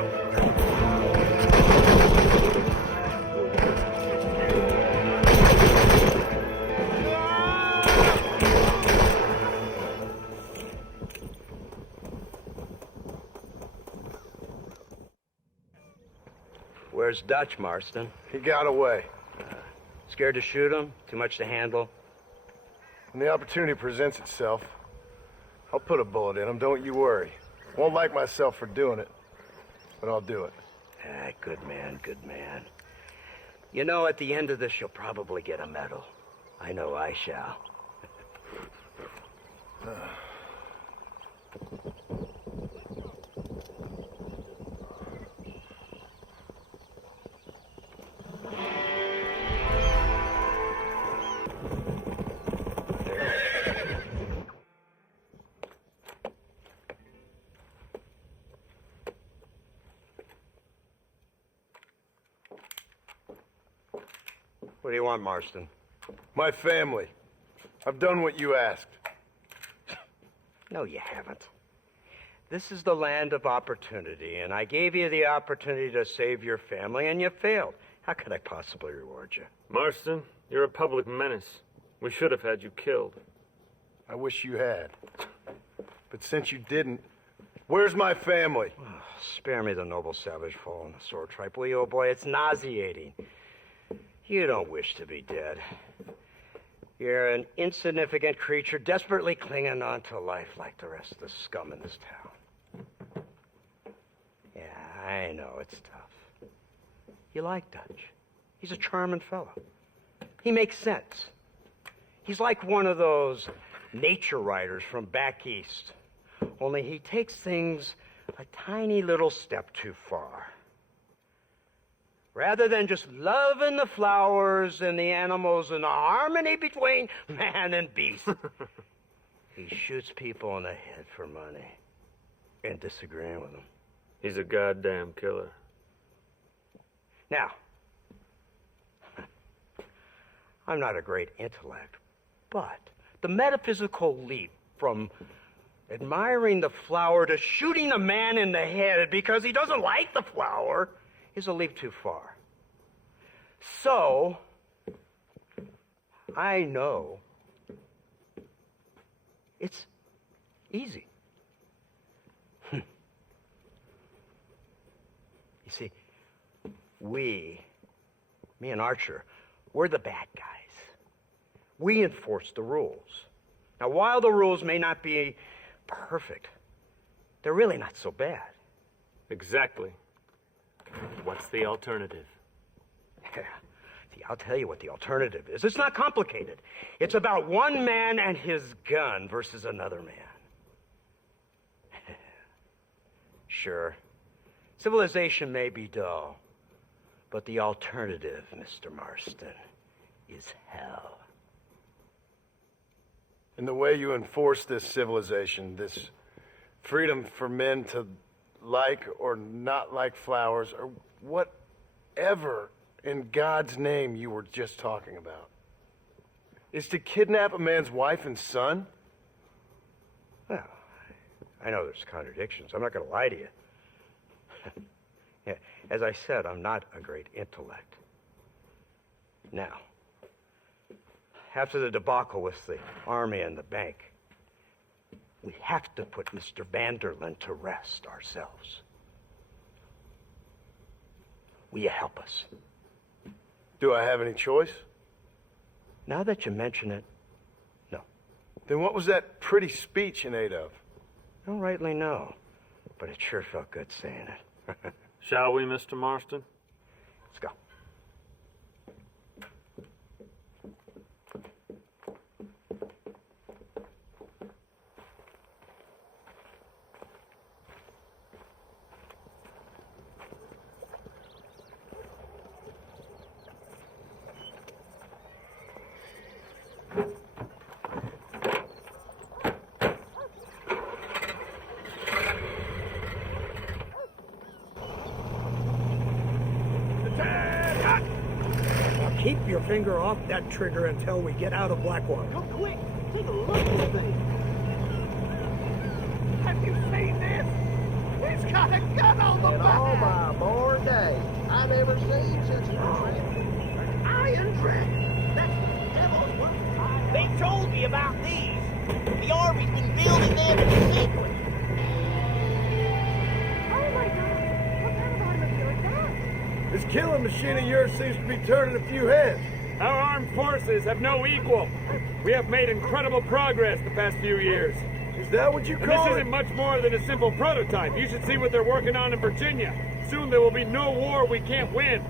Where's Dutch, Marston? He got away. Scared to shoot him? Too much to handle? When the opportunity presents itself, I'll put a bullet in him, don't you worry. Won't like myself for doing it, but I'll do it. Ah, good man, good man. You know, at the end of this, you'll probably get a medal. I know I shall. What do you want, Marston? My family. I've done what you asked. No, you haven't. This is the land of opportunity, and I gave you the opportunity to save your family, and you failed. How could I possibly reward you? Marston, you're a public menace. We should have had you killed. I wish you had. But since you didn't, where's my family? Oh, spare me the noble savage fall on the sword tripe, will you, old boy? It's nauseating. You don't wish to be dead. You're an insignificant creature desperately clinging on to life like the rest of the scum in this town. Yeah, I know, it's tough. You like Dutch. He's a charming fellow. He makes sense. He's like one of those nature writers from back east. Only he takes things a tiny little step too far. Rather than just loving the flowers and the animals and the harmony between man and beast, he shoots people in the head for money and disagreeing with them. He's a goddamn killer. Now, I'm not a great intellect, but the metaphysical leap from admiring the flower to shooting a man in the head because he doesn't like the flower is a leap too far. So, I know it's easy. You see, me and Archer, we're the bad guys. We enforce the rules. Now, while the rules may not be perfect, they're really not so bad. Exactly. What's the alternative? See, I'll tell you what the alternative is. It's not complicated. It's about one man and his gun versus another man. Sure, civilization may be dull, but the alternative, Mr. Marston, is hell. And the way you enforce this civilization, this freedom for men to like or not like flowers, or whatever in God's name you were just talking about, is to kidnap a man's wife and son? Well, I know there's contradictions. I'm not going to lie to you. Yeah, as I said, I'm not a great intellect. Now, after the debacle with the army and the bank, we have to put Mr. Vanderlyn to rest ourselves. Will you help us? Do I have any choice? Now that you mention it, no. Then what was that pretty speech in aid of? I don't rightly know, but it sure felt good saying it. Shall we, Mr. Marston? Let's go. Keep your finger off that trigger until we get out of Blackwater. Go quick! Take a look at this thing! Have you seen this? He's got a gun on the back! Oh, my born day. I never seen such an iron Iron trap! That's the devil's work! They told me about these. The army's been building them in secret. Oh my God! What kind of automobile is that? This killing machine of yours seems to be turning a few heads. Our armed forces have no equal. We have made incredible progress the past few years. Is that what you And call this it? isn't much more than a simple prototype. You should see what they're working on in Virginia. Soon there will be no war we can't win.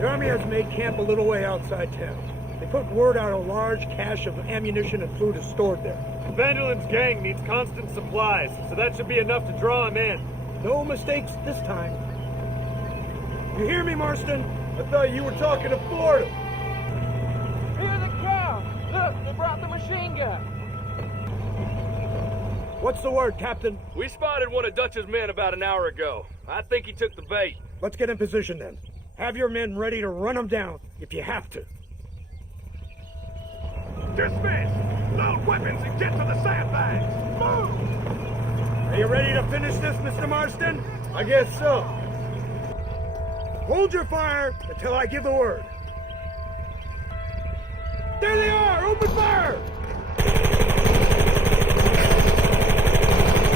The army has made camp a little way outside town. They put word out a large cache of ammunition and food is stored there. Vanderlyn's gang needs constant supplies, so that should be enough to draw him in. No mistakes this time. You hear me, Marston? I thought you were talking to Fordham. Here they come! Look, they brought the machine gun. What's the word, Captain? We spotted one of Dutch's men about an hour ago. I think he took the bait. Let's get in position then. Have your men ready to run them down if you have to. Dismiss! Load weapons and get to the sandbags! Move! Are you ready to finish this, Mr. Marston? I guess so. Hold your fire until I give the word. There they are! Open fire!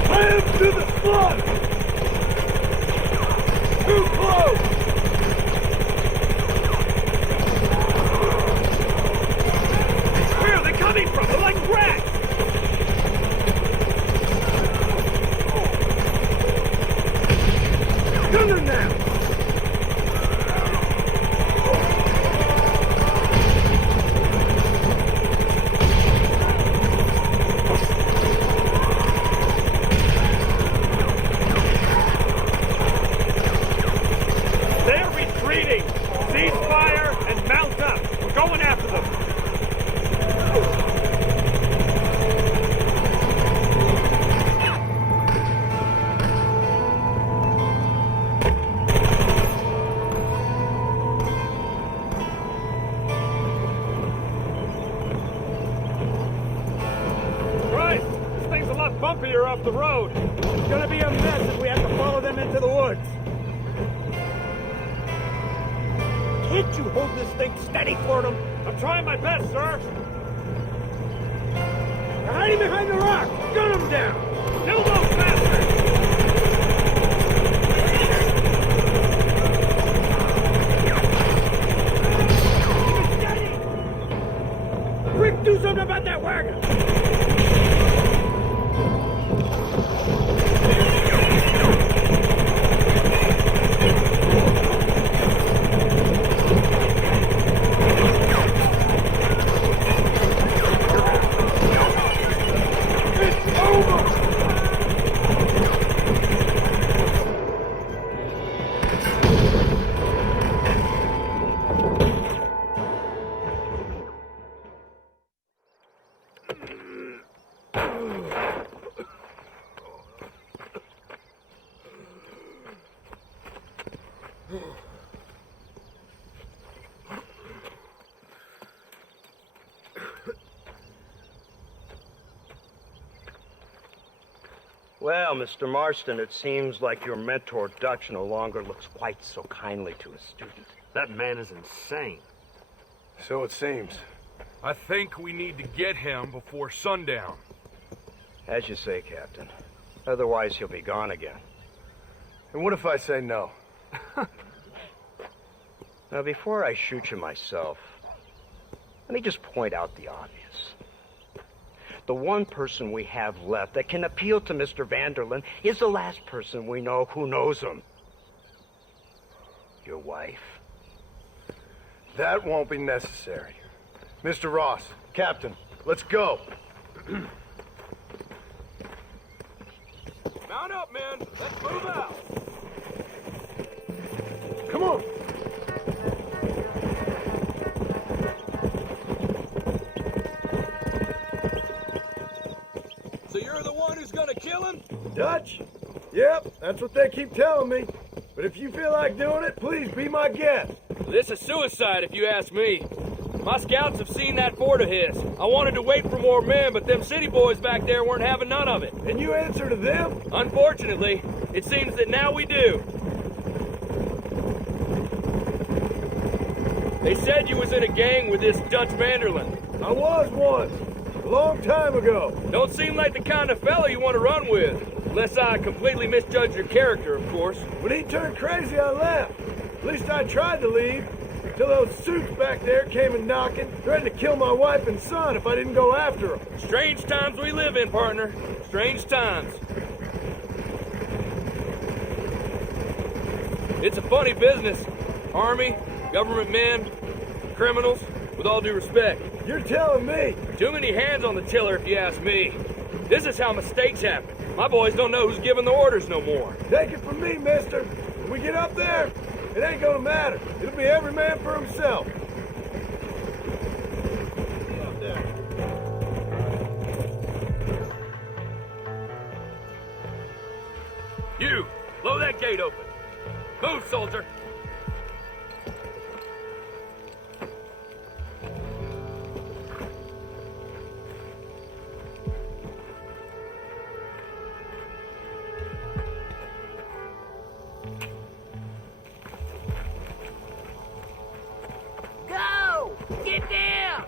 Hands to the front! Too close! Where are they coming from? They're like rats! Gun them now! They're retreating! Cease fire and mount up! We're going after them! Christ! This thing's a lot bumpier off the road! It's gonna be a mess if we have to follow them into the woods. Can't you hold this thing steady for them? I'm trying my best, sir! They're hiding behind the rock! Gun them down! Kill those bastards! Well, Mr. Marston, it seems like your mentor Dutch no longer looks quite so kindly to his student. That man is insane. So it seems. I think we need to get him before sundown. As you say, Captain. Otherwise, he'll be gone again. And what if I say no? Now, before I shoot you myself, let me just point out the obvious. The one person we have left that can appeal to Mr. Vanderlyn is the last person we know who knows him. Your wife. That won't be necessary. Mr. Ross, Captain, let's go. Mount up, men. Let's move out. Come on. So you're the one who's gonna kill him? Dutch? Yep, that's what they keep telling me. But if you feel like doing it, please be my guest. This is suicide, if you ask me. My scouts have seen that fort of his. I wanted to wait for more men, but them city boys back there weren't having none of it. And you answer to them? Unfortunately, it seems that now we do. They said you was in a gang with this Dutch Vanderlyn. I was once. A long time ago. Don't seem like the kind of fella you want to run with. Unless I completely misjudged your character, of course. When he turned crazy, I left. At least I tried to leave. Till those suits back there came and knocking, threatened to kill my wife and son if I didn't go after them. Strange times we live in, partner. Strange times. It's a funny business. Army, government men, criminals, with all due respect. You're telling me? Too many hands on the tiller, if you ask me. This is how mistakes happen. My boys don't know who's giving the orders no more. Take it from me, mister. When we get up there, it ain't gonna matter. It'll be every man for himself. You, blow that gate open. Move, soldier. Go! Get down!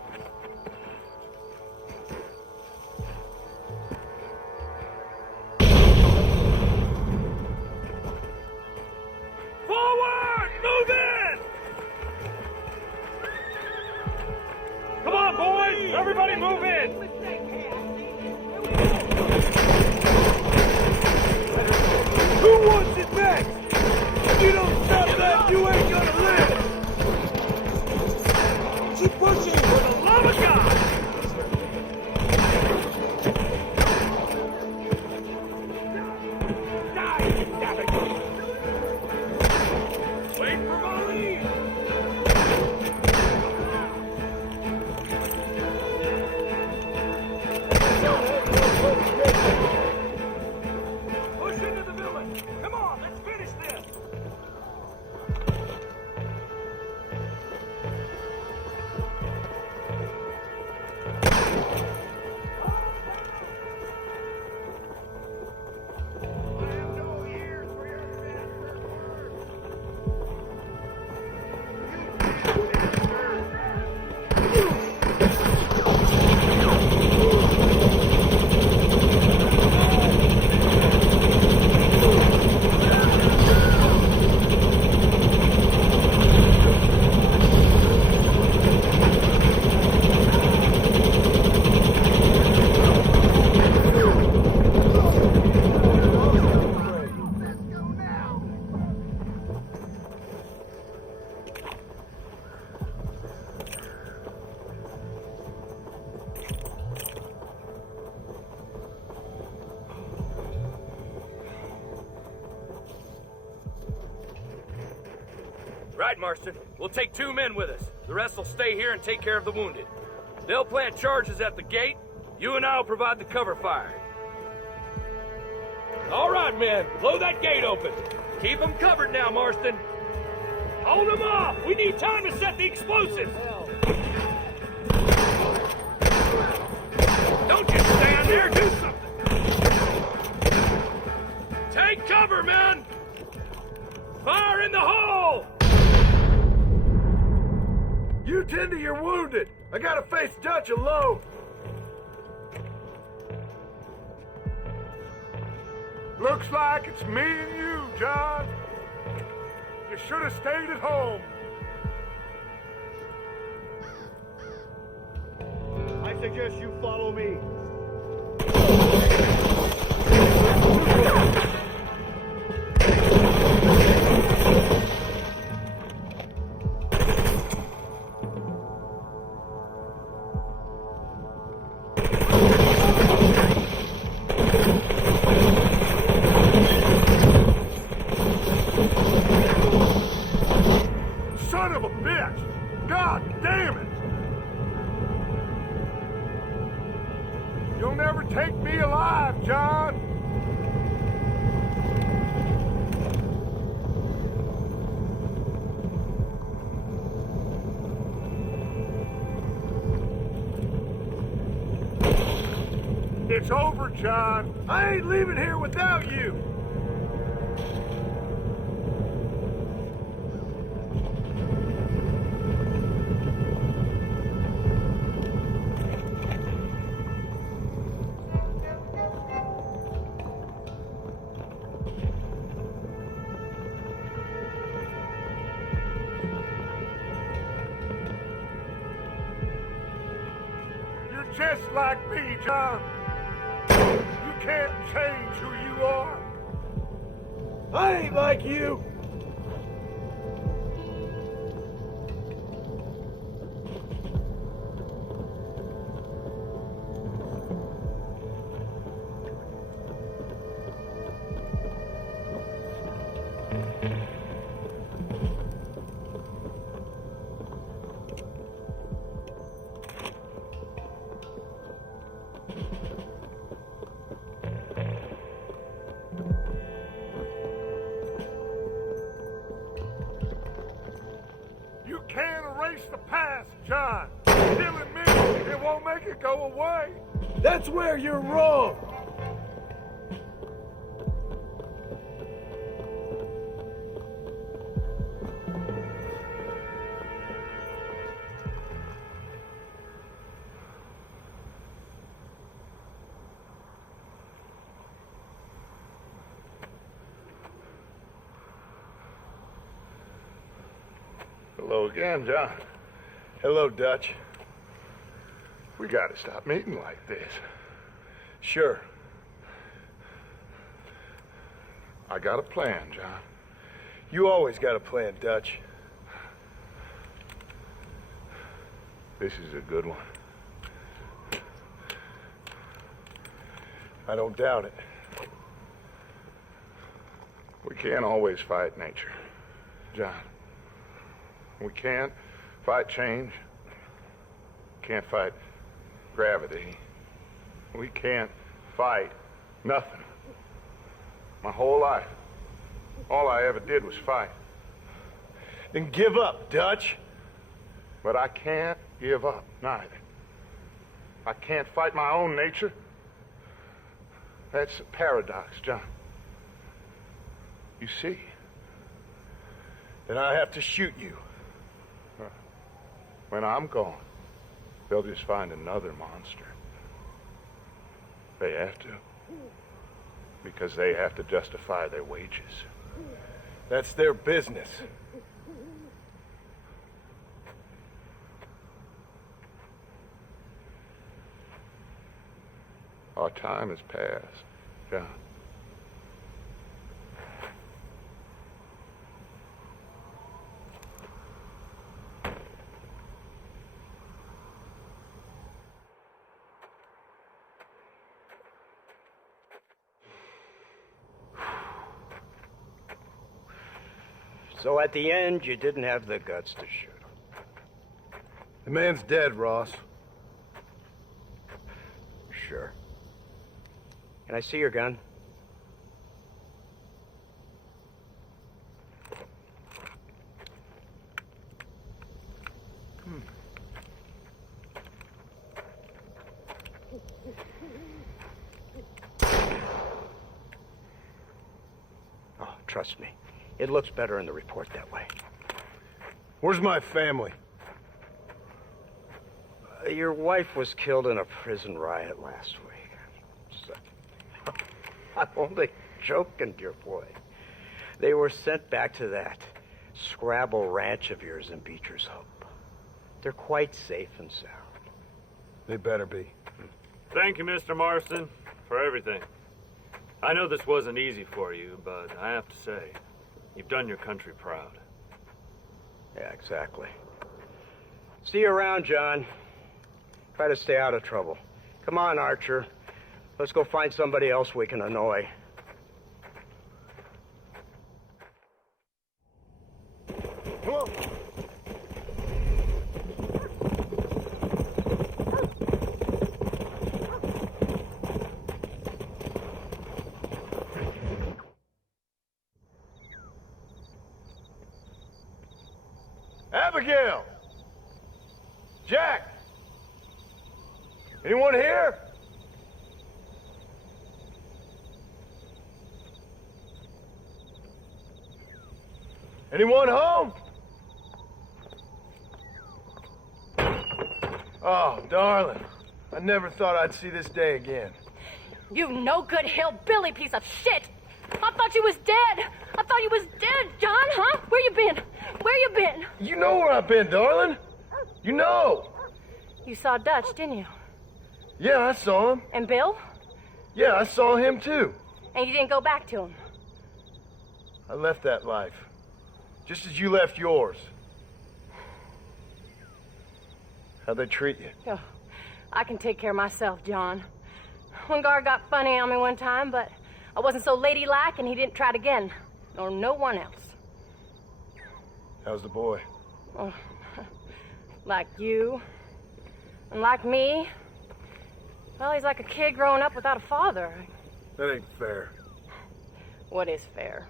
Forward! Move in! Come on, boys! Everybody move in! Who wants it next? If you don't stop that, you ain't gonna live! Keep pushing! For the love of God! Wait for my lead! Push into the village! Come on, let's finish this! Right, Marston. We'll take 2 men with us. The rest will stay here and take care of the wounded. They'll plant charges at the gate. You and I will provide the cover fire. All right, men. Blow that gate open. Keep them covered now, Marston. Hold them off. We need time to set the explosives. Don't just stand there. Do something. wounded. I gotta face Dutch alone. Looks like it's me and you, John. You should have stayed at home. I suggest you follow me. Son of a bitch! God damn it! You'll never take me alive, John! It's over, John. I ain't leaving here without you. You're just like me, John. You can't change who you are. I ain't like you. You can't erase the past, John. Killing me, it won't make it go away. That's where you're wrong. Hello again, John. Hello, Dutch. We gotta stop meeting like this. Sure. I got a plan, John. You always got a plan, Dutch. This is a good one. I don't doubt it. We can't always fight nature, John. We can't fight change. Can't fight gravity. We can't fight nothing. My whole life, all I ever did was fight. Then give up, Dutch. But I can't give up, neither. I can't fight my own nature. That's a paradox, John. You see? Then I have to shoot you. When I'm gone, they'll just find another monster. They have to. Because they have to justify their wages. That's their business. Our time has passed, John. So at the end, you didn't have the guts to shoot him. The man's dead, Ross. Sure. Can I see your gun? Oh, trust me. It looks better in the report that way. Where's my family? Your wife was killed in a prison riot last week. I'm only joking, dear boy. They were sent back to that Scrabble ranch of yours in Beecher's Hope. They're quite safe and sound. They better be. Thank you, Mr. Marston, for everything. I know this wasn't easy for you, but I have to say, you've done your country proud. Yeah, exactly. See you around, John. Try to stay out of trouble. Come on, Archer. Let's go find somebody else we can annoy. Come on. Abigail! Jack! Anyone here? Anyone home? Oh, darling. I never thought I'd see this day again. You no good hillbilly piece of shit! I thought you was dead! I thought you was dead, John, huh? Where you been? Where you been? You know where I've been, darling. You know. You saw Dutch, didn't you? Yeah, I saw him. And Bill? Yeah, I saw him too. And you didn't go back to him? I left that life. Just as you left yours. How'd they treat you? Oh, I can take care of myself, John. One guard got funny on me one time, but I wasn't so ladylike and he didn't try it again. Nor no one else. How's the boy? Oh, like you. And like me. Well, he's like a kid growing up without a father. That ain't fair. What is fair?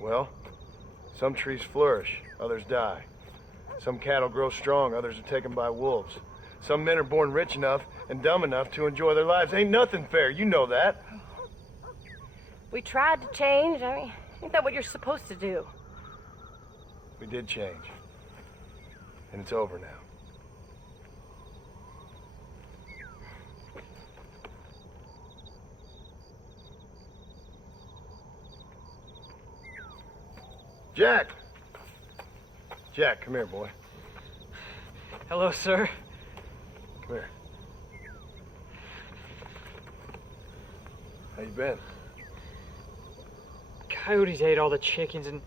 Well, some trees flourish, others die. Some cattle grow strong, others are taken by wolves. Some men are born rich enough and dumb enough to enjoy their lives. Ain't nothing fair, you know that. We tried to change. I mean, ain't that what you're supposed to do? We did change. And it's over now. Jack! Jack, come here, boy. Hello, sir. Come here. How you been? Coyotes ate all the chickens and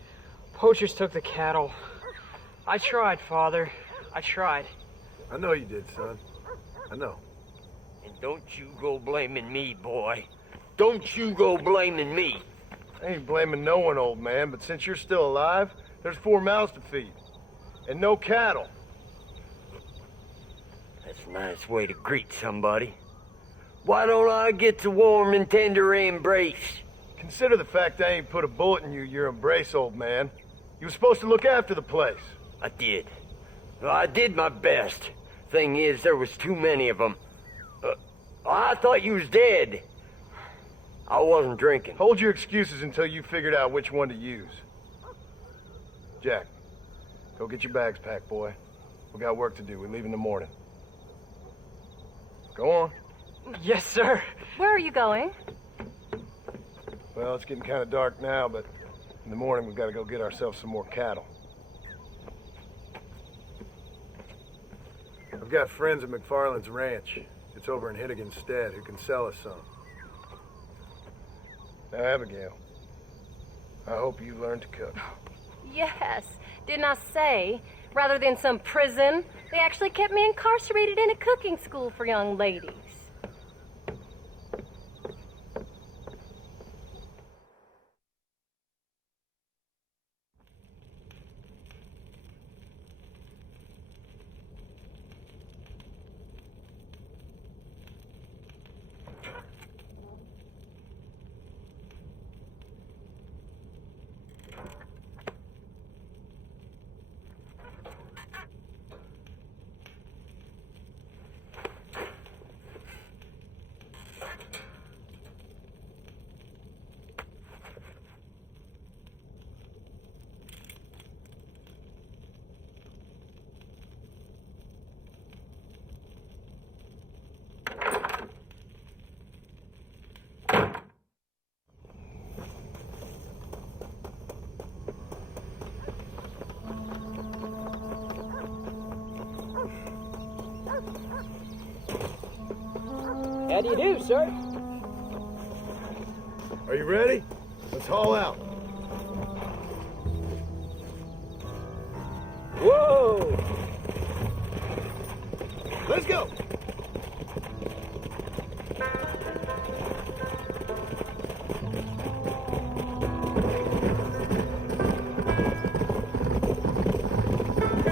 poachers took the cattle. I tried, Father. I tried. I know you did, son. I know. And don't you go blaming me, boy. Don't you go blaming me. I ain't blaming no one, old man, but since you're still alive, there's 4 mouths to feed. And no cattle. That's a nice way to greet somebody. Why don't I get the warm and tender embrace? Consider the fact I ain't put a bullet in your embrace, old man. You were supposed to look after the place. I did. Well, I did my best. Thing is, there was too many of them. I thought you was dead. I wasn't drinking. Hold your excuses until you figured out which one to use. Jack, go get your bags packed, boy. We got work to do. We leave in the morning. Go on. Yes, sir. Where are you going? Well, it's getting kind of dark now, but in the morning we've got to go get ourselves some more cattle. I've got friends at McFarland's ranch. It's over in Hennigan's stead who can sell us some. Now, Abigail, I hope you learn to cook. Yes. Didn't I say, rather than some prison, they actually kept me incarcerated in a cooking school for young ladies. How do you do, sir? Are you ready? Let's haul out. Whoa! Let's go!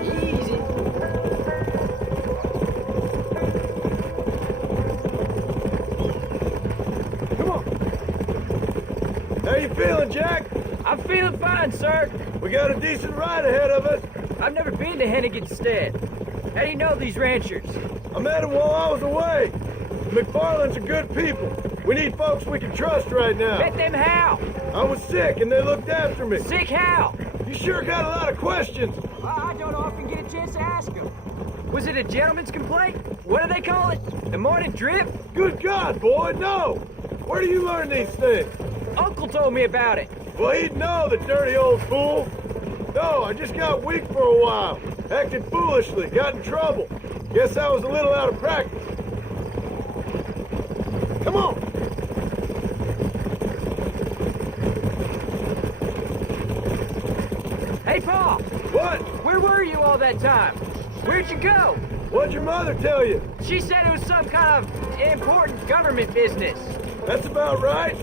Easy. Come on! How you feeling, Jack? I'm feeling fine, sir. We got a decent ride ahead of us. I've never been to Hennigan's Stead. How do you know these ranchers? I met them while I was away. The McFarlands are good people. We need folks we can trust right now. Met them how? I was sick and they looked after me. Sick how? You sure got a lot of questions. I don't often get a chance to ask them. Was it a gentleman's complaint? What do they call it? The morning drip? Good God, boy, no! Where do you learn these things? Uncle told me about it. Well, he'd know, the dirty old fool. No, I just got weak for a while. Acted foolishly, got in trouble. Guess I was a little out of practice. Come on! Hey, Pa! What? Where were you all that time? Where'd you go? What'd your mother tell you? She said it was some kind of important government business. That's about right.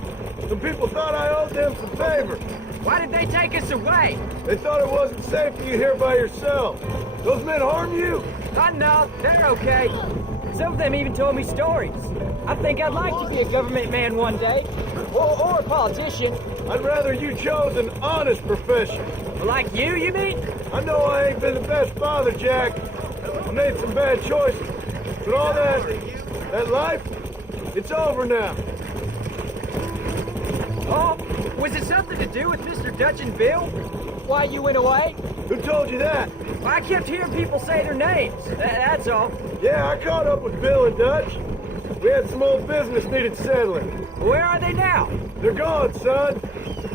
Some people thought I owed them some favor. Why did they take us away? They thought it wasn't safe for you here by yourself. Those men harm you? No, they're okay. Some of them even told me stories. I think I'd like to be a government man one day. Or a politician. I'd rather you chose an honest profession. Like you mean? I know I ain't been the best father, Jack. I made some bad choices. But all that life, it's over now. Oh, was it something to do with Mr. Dutch and Bill? Why you went away? Who told you that? I kept hearing people say their names. That's all. Yeah, I caught up with Bill and Dutch. We had some old business needed settling. Where are they now? They're gone, son.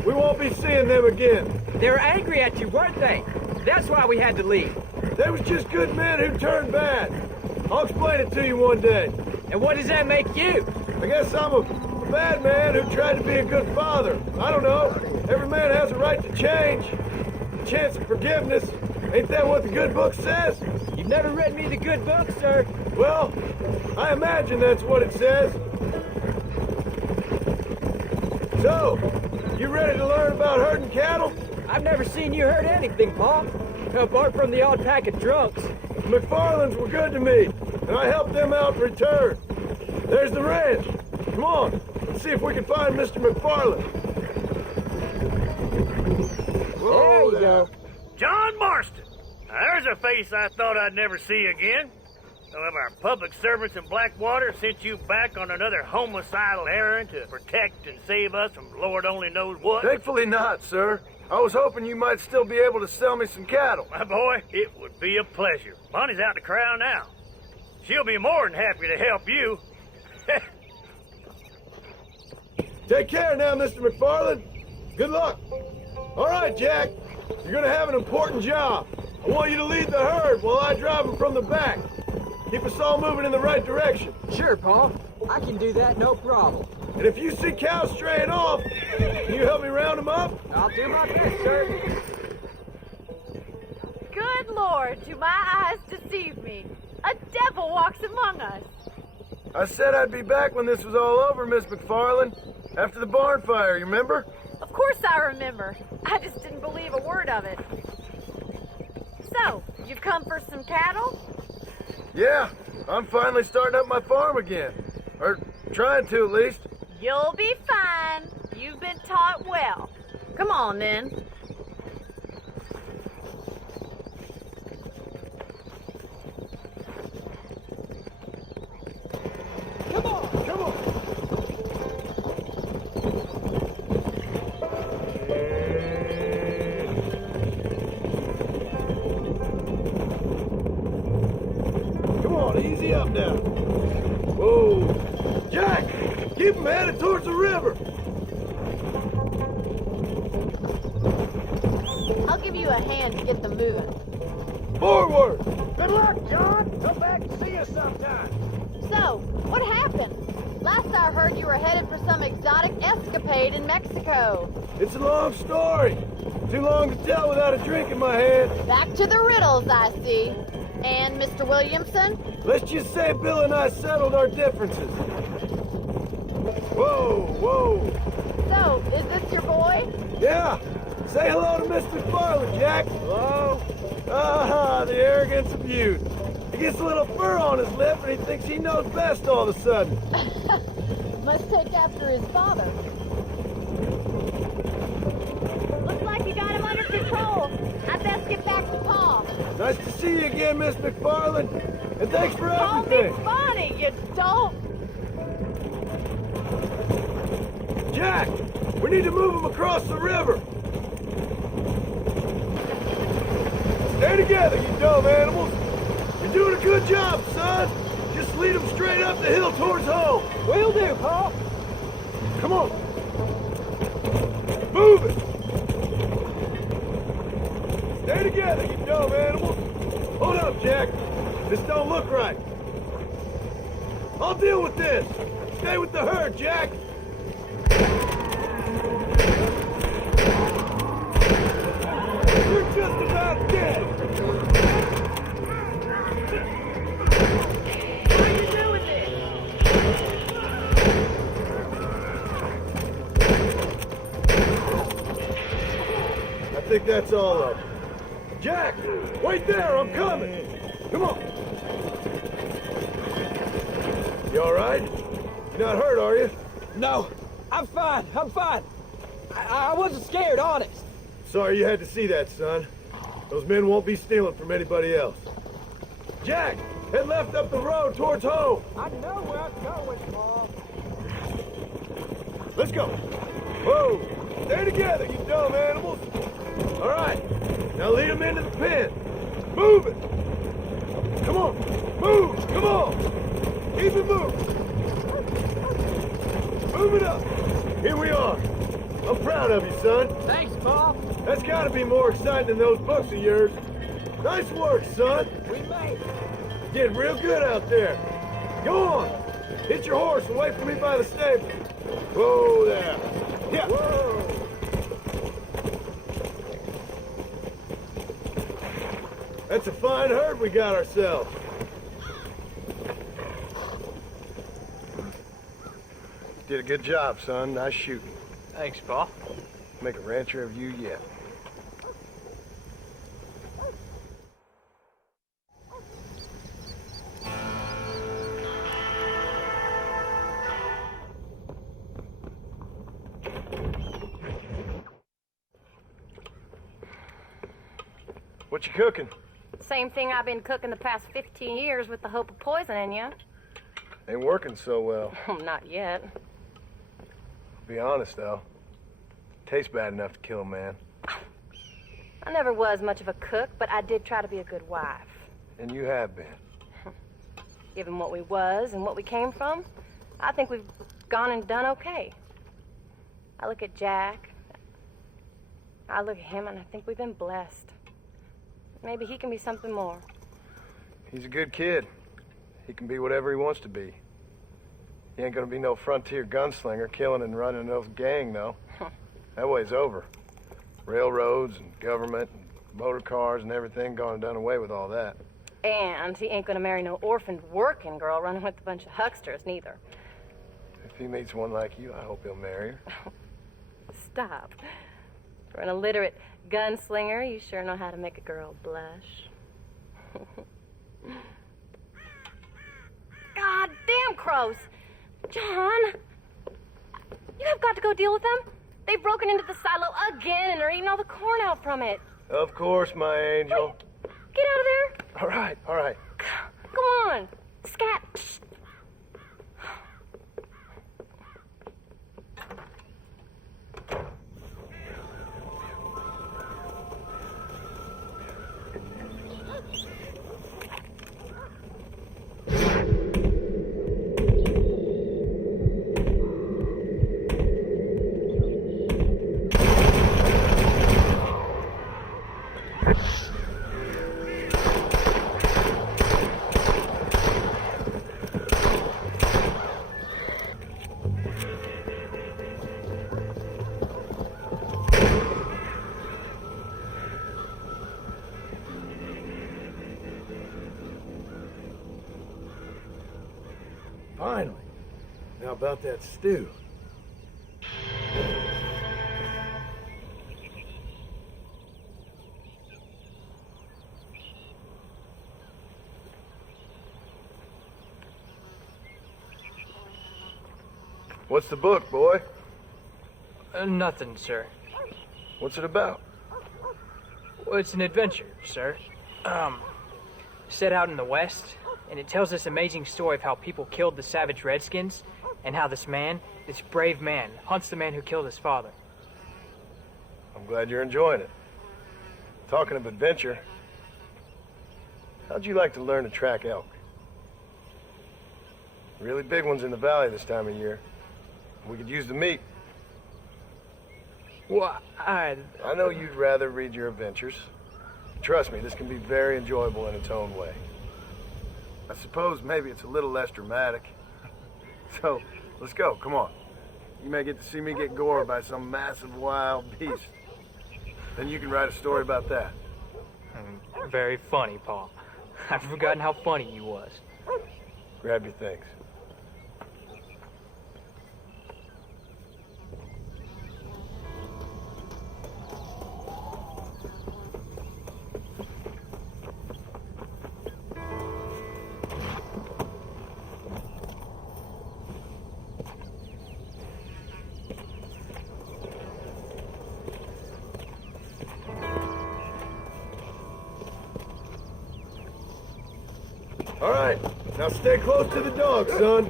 We won't be seeing them again. They were angry at you, weren't they? That's why we had to leave. They was just good men who turned bad. I'll explain it to you one day. And what does that make you? I guess I'm a bad man who tried to be a good father. I don't know. Every man has a right to change. A chance of forgiveness. Ain't that what the good book says? You've never read me the good book, sir. Well, I imagine that's what it says. So, you ready to learn about herding cattle? I've never seen you hurt anything, Pa. Apart from the odd pack of drunks. The McFarlands were good to me, and I helped them out in return. There's the ranch. Come on, let's see if we can find Mr. McFarland. There you go. John Marston. Now, there's a face I thought I'd never see again. Some of our public servants in Blackwater sent you back on another homicidal errand to protect and save us from Lord only knows what. Thankfully not, sir. I was hoping you might still be able to sell me some cattle. My boy, it would be a pleasure. Bonnie's out in the crowd now. She'll be more than happy to help you. Take care now, Mr. McFarland. Good luck. All right, Jack. You're gonna have an important job. I want you to lead the herd while I drive them from the back. Keep us all moving in the right direction. Sure, Pa. I can do that, no problem. And if you see cows straying off, can you help me round them up? I'll do my best, sir. Good Lord, do my eyes deceive me? A devil walks among us. I said I'd be back when this was all over, Miss McFarland. After the barn fire, you remember? Of course I remember. I just didn't believe a word of it. So, you've come for some cattle? Yeah, I'm finally starting up my farm again. Or trying to, at least. You'll be fine. You've been taught well. Come on, then. Come on, come on. Come on, easy up now. Whoa. Jack, keep them headed towards the river. I'll give you a hand to get them moving. Forward. Come Good luck, John. Come back and see us sometime. So, what happened? Last I heard, you were headed for some exotic escapade in Mexico. It's a long story. Too long to tell without a drink in my hand. Back to the riddles, I see. And Mr. Williamson? Let's just say Bill and I settled our differences. Whoa, whoa. So, is this your boy? Yeah. Say hello to Miss McFarland, Jack. Hello. Ah, the arrogance of youth. He gets a little fur on his lip and he thinks he knows best all of a sudden. Must take after his father. Looks like you got him under control. I best get back to Pa. Nice to see you again, Miss McFarland. And thanks for Call everything. me funny, you dope. Jack, we need to move him across the river. Stay together, you dumb animals. You're doing a good job, son. Just lead them straight up the hill towards home. Will do, Pa. Come on. Move it. Stay together, you dumb animals. Hold up, Jack. This don't look right. I'll deal with this. Stay with the herd, Jack. You're just about dead. How you doing this? I think that's all of them. Jack, wait there, I'm coming. Come on. You all right? You're not hurt, are you? No, I'm fine. I'm fine. I wasn't scared, honest. Sorry you had to see that, son. Those men won't be stealing from anybody else. Jack, head left up the road towards home. I know where I'm going, Pa. Let's go. Whoa, stay together, you dumb animals. All right, now lead them into the pen. Move it. Come on, move, come on. Keep it moving. Move it up. Here we are. I'm proud of you, son. Thanks, Pa. That's gotta be more exciting than those books of yours. Nice work, son. We made it. Getting real good out there. Go on. Hit your horse and wait for me by the stable. Whoa there. Yeah. Whoa. That's a fine herd we got ourselves. Did a good job, son. Nice shooting. Thanks, Pa. Make a rancher of you yet. What you cooking? Same thing I've been cooking the past 15 years with the hope of poisoning you. Ain't working so well. Not yet. Be honest, though. Tastes bad enough to kill a man. I never was much of a cook, but I did try to be a good wife. And you have been. Given what we was and what we came from, I think we've gone and done okay. I look at Jack. I look at him, and I think we've been blessed. Maybe he can be something more. He's a good kid. He can be whatever he wants to be. He ain't gonna be no frontier gunslinger killing and running no gang, though. That way's over. Railroads and government and motor cars and everything gone and done away with all that. And he ain't gonna marry no orphaned working girl running with a bunch of hucksters, neither. If he meets one like you, I hope he'll marry her. Stop. For an illiterate gunslinger, you sure know how to make a girl blush. God damn crows! John! You have got to go deal with them. They've broken into the silo again and are eating all the corn out from it. Of course, my angel. Wait, get out of there. All right, all right. Come on. Scat. Psst. Finally. Now about that stew. What's the book, boy? Nothing, sir. What's it about? Well, it's an adventure, sir. Set out in the West, and it tells this amazing story of how people killed the savage Redskins, and how this brave man, hunts the man who killed his father. I'm glad you're enjoying it. Talking of adventure, how'd you like to learn to track elk? Really big ones in the valley this time of year. We could use the meat. Well, I know you'd rather read your adventures. Trust me, this can be very enjoyable in its own way. I suppose maybe it's a little less dramatic. So, let's go, come on. You may get to see me get gored by some massive wild beast. Then you can write a story about that. Very funny, Paul. I've forgotten how funny you was. Grab your things. All right, now stay close to the dog, son.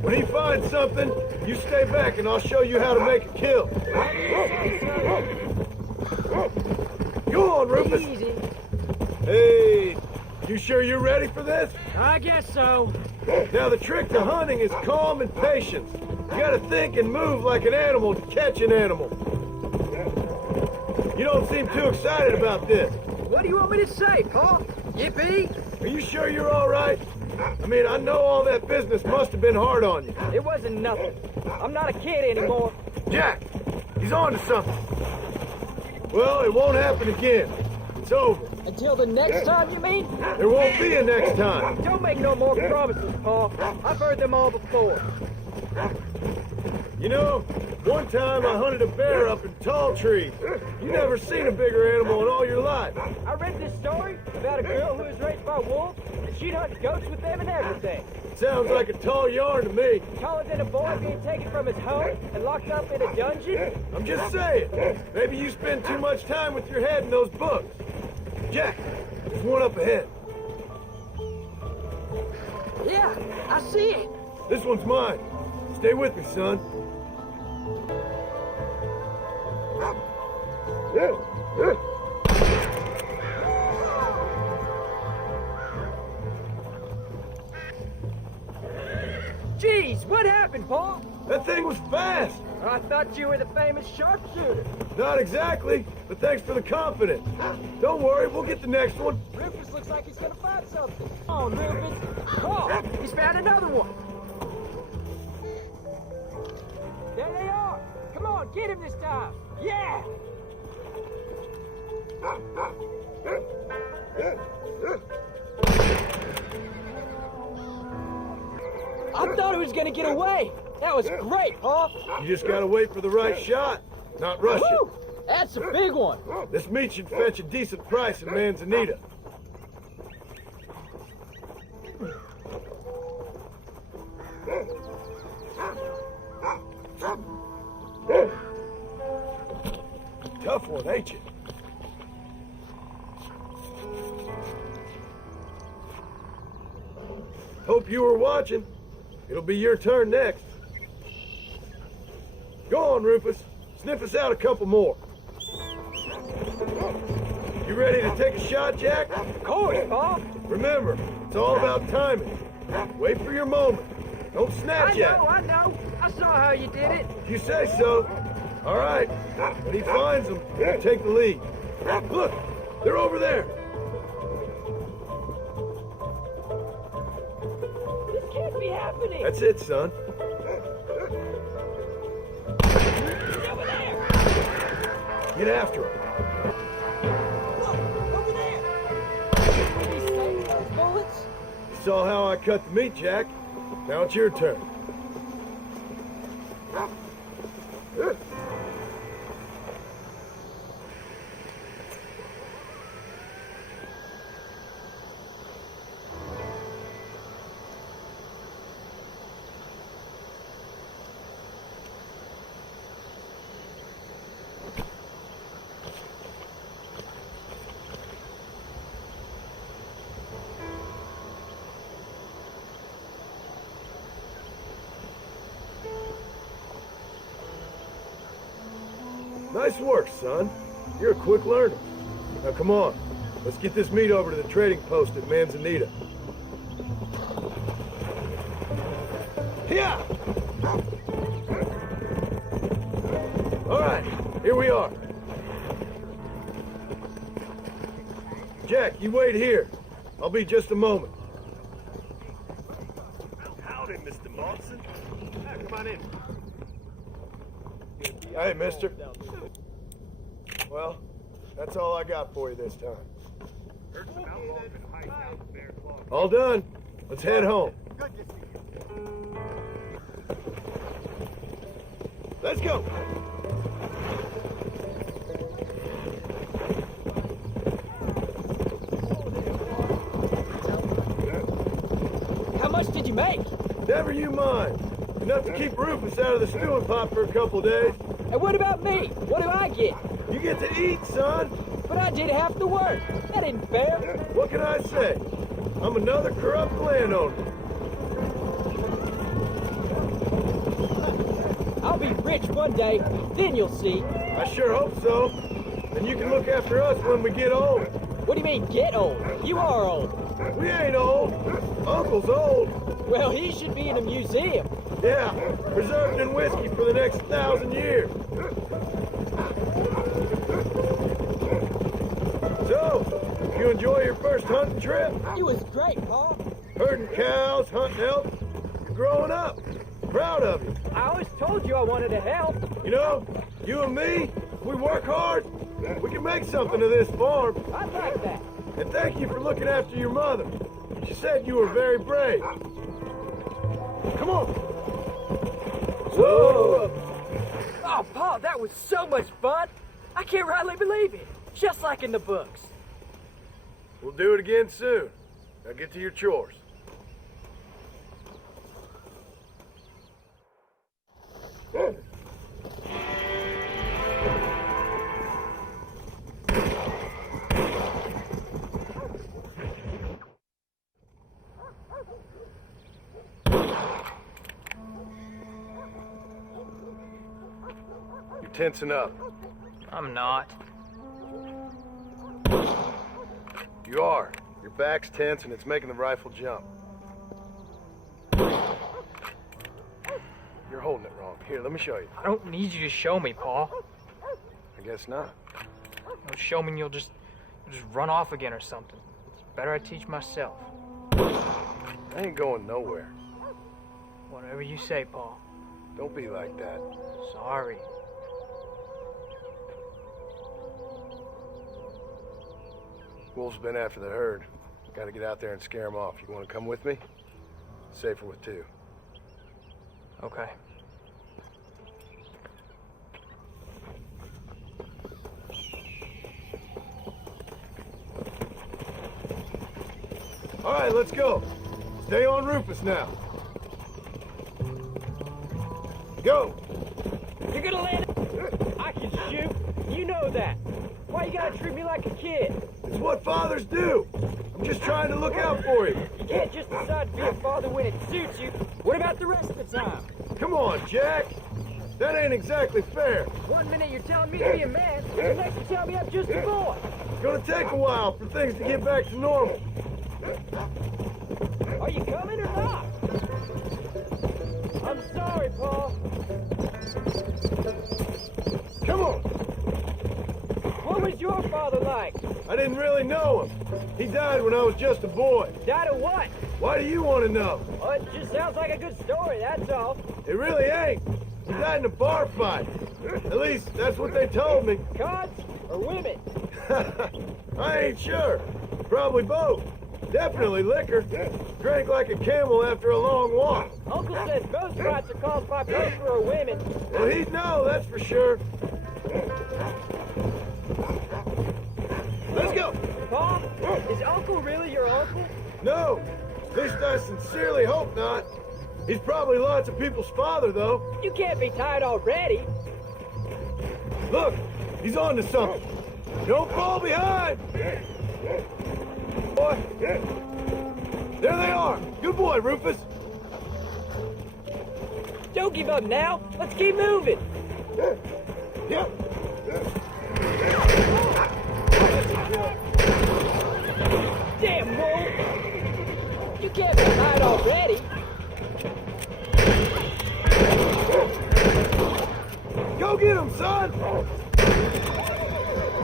When he finds something, you stay back and I'll show you how to make a kill. Go on, Rufus. Easy. Hey, you sure you're ready for this? I guess so. Now the trick to hunting is calm and patience. You gotta think and move like an animal to catch an animal. You don't seem too excited about this. What do you want me to say, Paul? Yippee? Are you sure you're all right? I mean, I know all that business must have been hard on you. It wasn't nothing. I'm not a kid anymore. Jack, he's on to something. Well, it won't happen again. It's over. Until the next time, you mean? There won't be a next time. Don't make no more promises, Paul. I've heard them all before. You know, one time I hunted a bear up in tall trees. You never seen a bigger animal in all your life. I read this story about a girl who was raised by wolves, and she'd hunt goats with them and everything. Sounds like a tall yarn to me. Taller than a boy being taken from his home and locked up in a dungeon? I'm just saying. Maybe you spend too much time with your head in those books. Jack, there's one up ahead. Yeah, I see it. This one's mine. Stay with me, son. Jeez, what happened, Paul? That thing was fast. I thought you were the famous sharpshooter. Not exactly, but thanks for the confidence. Don't worry, we'll get the next one. Rufus looks like he's gonna find something. Come on, Rufus. Paul, he's found another one. There they are. Come on, get him this time. Yeah. I thought he was gonna get away. That was great, Paul. You just gotta wait for the right shot, not rush it. That's a big one. This meat should fetch a decent price in Manzanita. Tough one, ain't you? Hope you were watching. It'll be your turn next. Go on, Rufus. Sniff us out a couple more. You ready to take a shot, Jack? Of course, Paul. Remember, it's all about timing. Wait for your moment. Don't snatch at it. I know. I saw how you did it. You say so. All right. When he finds them, you take the lead. Look, they're over there. This can't be happening. That's it, son. Over there. Get after him. Over there! He's saving those bullets? You saw how I cut the meat, Jack. Now it's your turn. Nice work, son. You're a quick learner. Now come on. Let's get this meat over to the trading post at Manzanita. Yeah! All right, here we are. Jack, you wait here. I'll be just a moment. Howdy, Mr. Monson. Come on in. Hey, mister. Well, that's all I got for you this time. All done. Let's head home. Let's go. How much did you make? Never you mind. Enough to keep Rufus out of the stewing pot for a couple days. And what about me? What do I get? You get to eat, son. But I did half the work. That ain't fair. What can I say? I'm another corrupt landowner. I'll be rich one day, then you'll see. I sure hope so. And you can look after us when we get old. What do you mean, get old? You are old. We ain't old. Uncle's old. Well, he should be in a museum. Yeah, preserved in whiskey for the next 1,000 years. So, you enjoy your first hunting trip? It was great, Pa. Herding cows, hunting elk. You're growing up. Proud of you. I always told you I wanted to help. You know, you and me, if we work hard, we can make something of this farm. I'd like that. And thank you for looking after your mother. She said you were very brave. Come on. Whoa! Oh, Pa, that was so much fun. I can't rightly believe it. Just like in the books. We'll do it again soon. Now get to your chores. You're tensing up. I'm not. You are. Your back's tense and it's making the rifle jump. You're holding it wrong. Here, let me show you. I don't need you to show me, Pa. I guess not. You'll show me and you'll just run off again or something. It's better I teach myself. I ain't going nowhere. Whatever you say, Pa. Don't be like that. Sorry. Wolf's been after the herd. Gotta get out there and scare him off. You wanna come with me? Safer with two. Okay. All right, let's go. Stay on Rufus now. Go. You're gonna land it. I can shoot. You know that. Why you gotta treat me like a kid? It's what fathers do. I'm just trying to look out for you. You can't just decide to be a father when it suits you. What about the rest of the time? Come on, Jack. That ain't exactly fair. One minute you're telling me to be a man, the next you tell me I'm just a boy. It's gonna take a while for things to get back to normal. Are you coming or not? I'm sorry, Paul. Come on. What was your father like? I didn't really know him. He died when I was just a boy. Died of what? Why do you want to know? Well, it just sounds like a good story, that's all. It really ain't. He died in a bar fight. At least, that's what they told me. Cons or women? I ain't sure. Probably both. Definitely liquor. Drank like a camel after a long walk. Uncle says most fights are caused by poker or women. Well, he'd know, that's for sure. Let's go. Pa, is Uncle really your uncle? No. At least I sincerely hope not. He's probably lots of people's father, though. You can't be tired already. Look, he's on to something. Don't fall behind. Boy. There they are. Good boy, Rufus. Don't give up now. Let's keep moving. Yeah. Damn, Wolf. You can't be tired already. Go get him, son.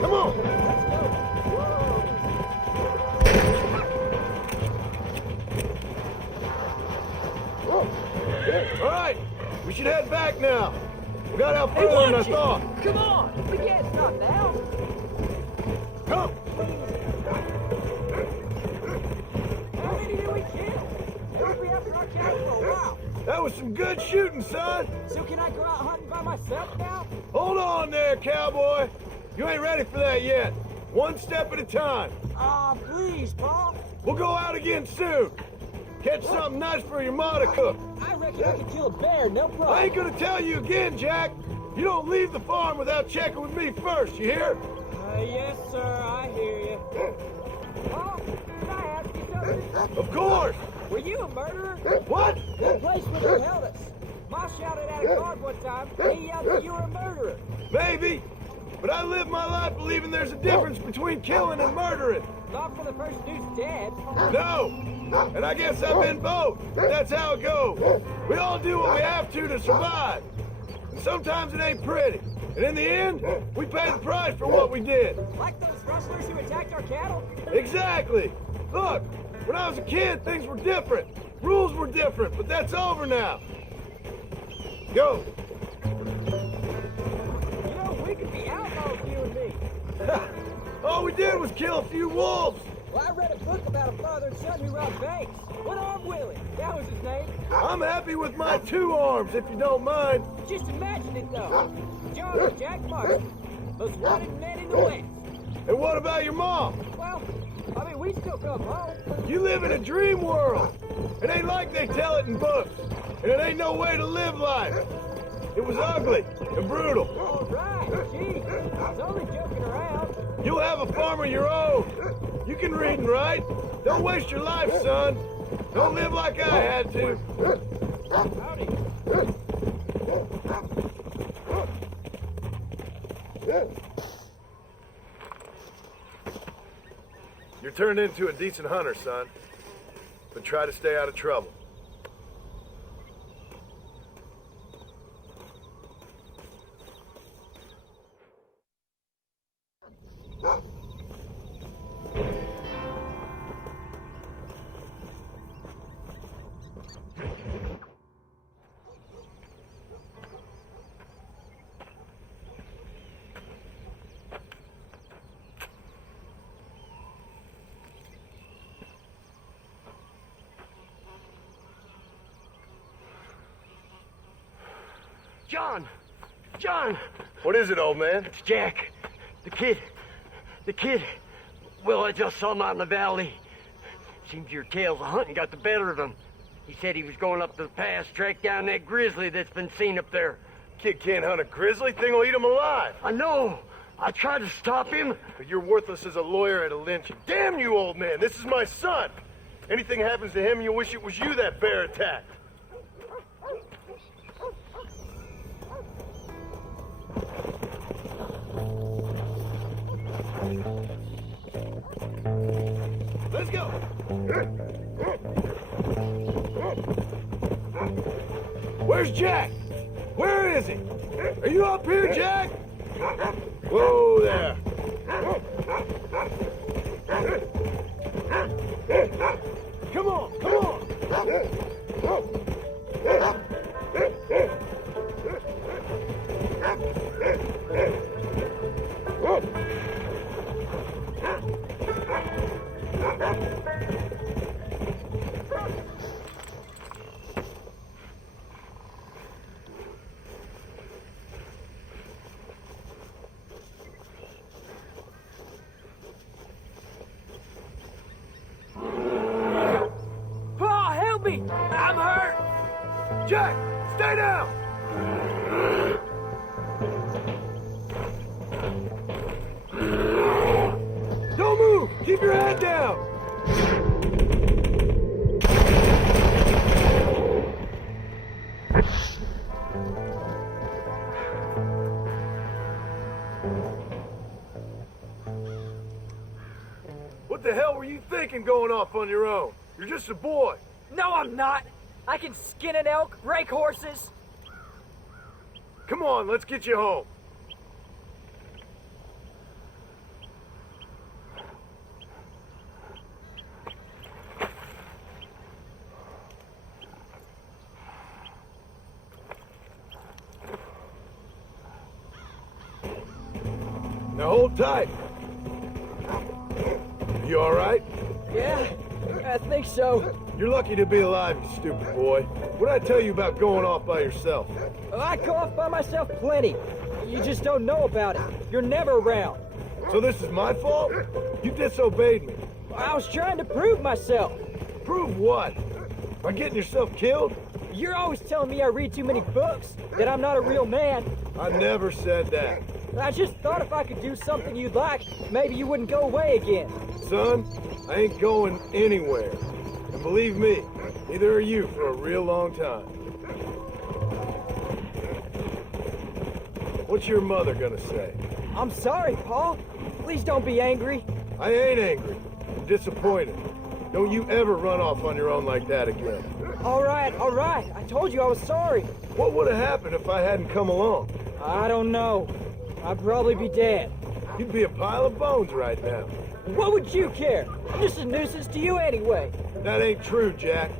Come on. All right, we should head back now. We got out further than I thought. Come on, we can't stop now. Come. How many did we kill? We'll be after our cattle for a while. That was some good shooting, son. So can I go out hunting by myself now? Hold on there, cowboy. You ain't ready for that yet. One step at a time. Ah, please, Pa. We'll go out again soon. Catch something nice for your ma to cook. I reckon I could kill a bear, no problem. I ain't gonna tell you again, Jack. You don't leave the farm without checking with me first, you hear? Yes, sir, I hear you. Pa, can I ask you something? Of course. Were you a murderer? What? The place where they held us. Ma shouted at a guard one time, and he yelled that you were a murderer. Maybe. But I live my life believing there's a difference between killing and murdering. Not for the person who's dead. No. And I guess I've been both. That's how it goes. We all do what we have to survive. And sometimes it ain't pretty. And in the end, we pay the price for what we did. Like those rustlers who attacked our cattle? Exactly. Look, when I was a kid, things were different. Rules were different, but that's over now. Go. You know, we could be outlaws, you and me. All we did was kill a few wolves. Well, I read a book about a father and son who robbed banks. One-armed Willie, that was his name. I'm happy with my 2 arms, if you don't mind. Just imagine it, though. John and Jack Martin, most wanted men in the West. And what about your mom? Well, I mean, we still come home. You live in a dream world. It ain't like they tell it in books. And it ain't no way to live life. It was ugly and brutal. All right, gee, I was only joking around. You'll have a farm of your own. You can read and write. Don't waste your life, son. Don't live like I had to. Howdy. You're turned into a decent hunter, son. But try to stay out of trouble. John! John! What is it, old man? It's Jack. The kid. The kid. Well, I just saw him out in the valley. Seems your tales of hunting got the better of him. He said he was going up to the pass, track down that grizzly that's been seen up there. Kid can't hunt a grizzly. Thing will eat him alive. I know. I tried to stop him. But you're worthless as a lawyer at a lynching. Damn you, old man. This is my son. Anything happens to him, you'll wish it was you that bear attacked. Let's go. Where's Jack? Where is he? Are you up here, Jack? Whoa there. Come on, come on. Paul, help me! I'm hurt! Jack, stay down! Don't move! Keep your head down! What the hell were you thinking going off on your own? You're just a boy. No, I'm not! I can skin an elk, rake horses. Come on, let's get you home. Now hold tight. You all right? Yeah, I think so. You're lucky to be alive, you stupid boy. What did I tell you about going off by yourself? I go off by myself plenty. You just don't know about it. You're never around. So this is my fault? You disobeyed me. I was trying to prove myself. Prove what? By getting yourself killed? You're always telling me I read too many books, that I'm not a real man. I never said that. I just thought if I could do something you'd like, maybe you wouldn't go away again. Son, I ain't going anywhere. And believe me, neither are you for a real long time. What's your mother gonna say? I'm sorry, Paul. Please don't be angry. I ain't angry. I'm disappointed. Don't you ever run off on your own like that again. All right. I told you I was sorry. What would have happened if I hadn't come along? I don't know. I'd probably be dead. You'd be a pile of bones right now. What would you care? I'm just a nuisance to you anyway. That ain't true, Jack.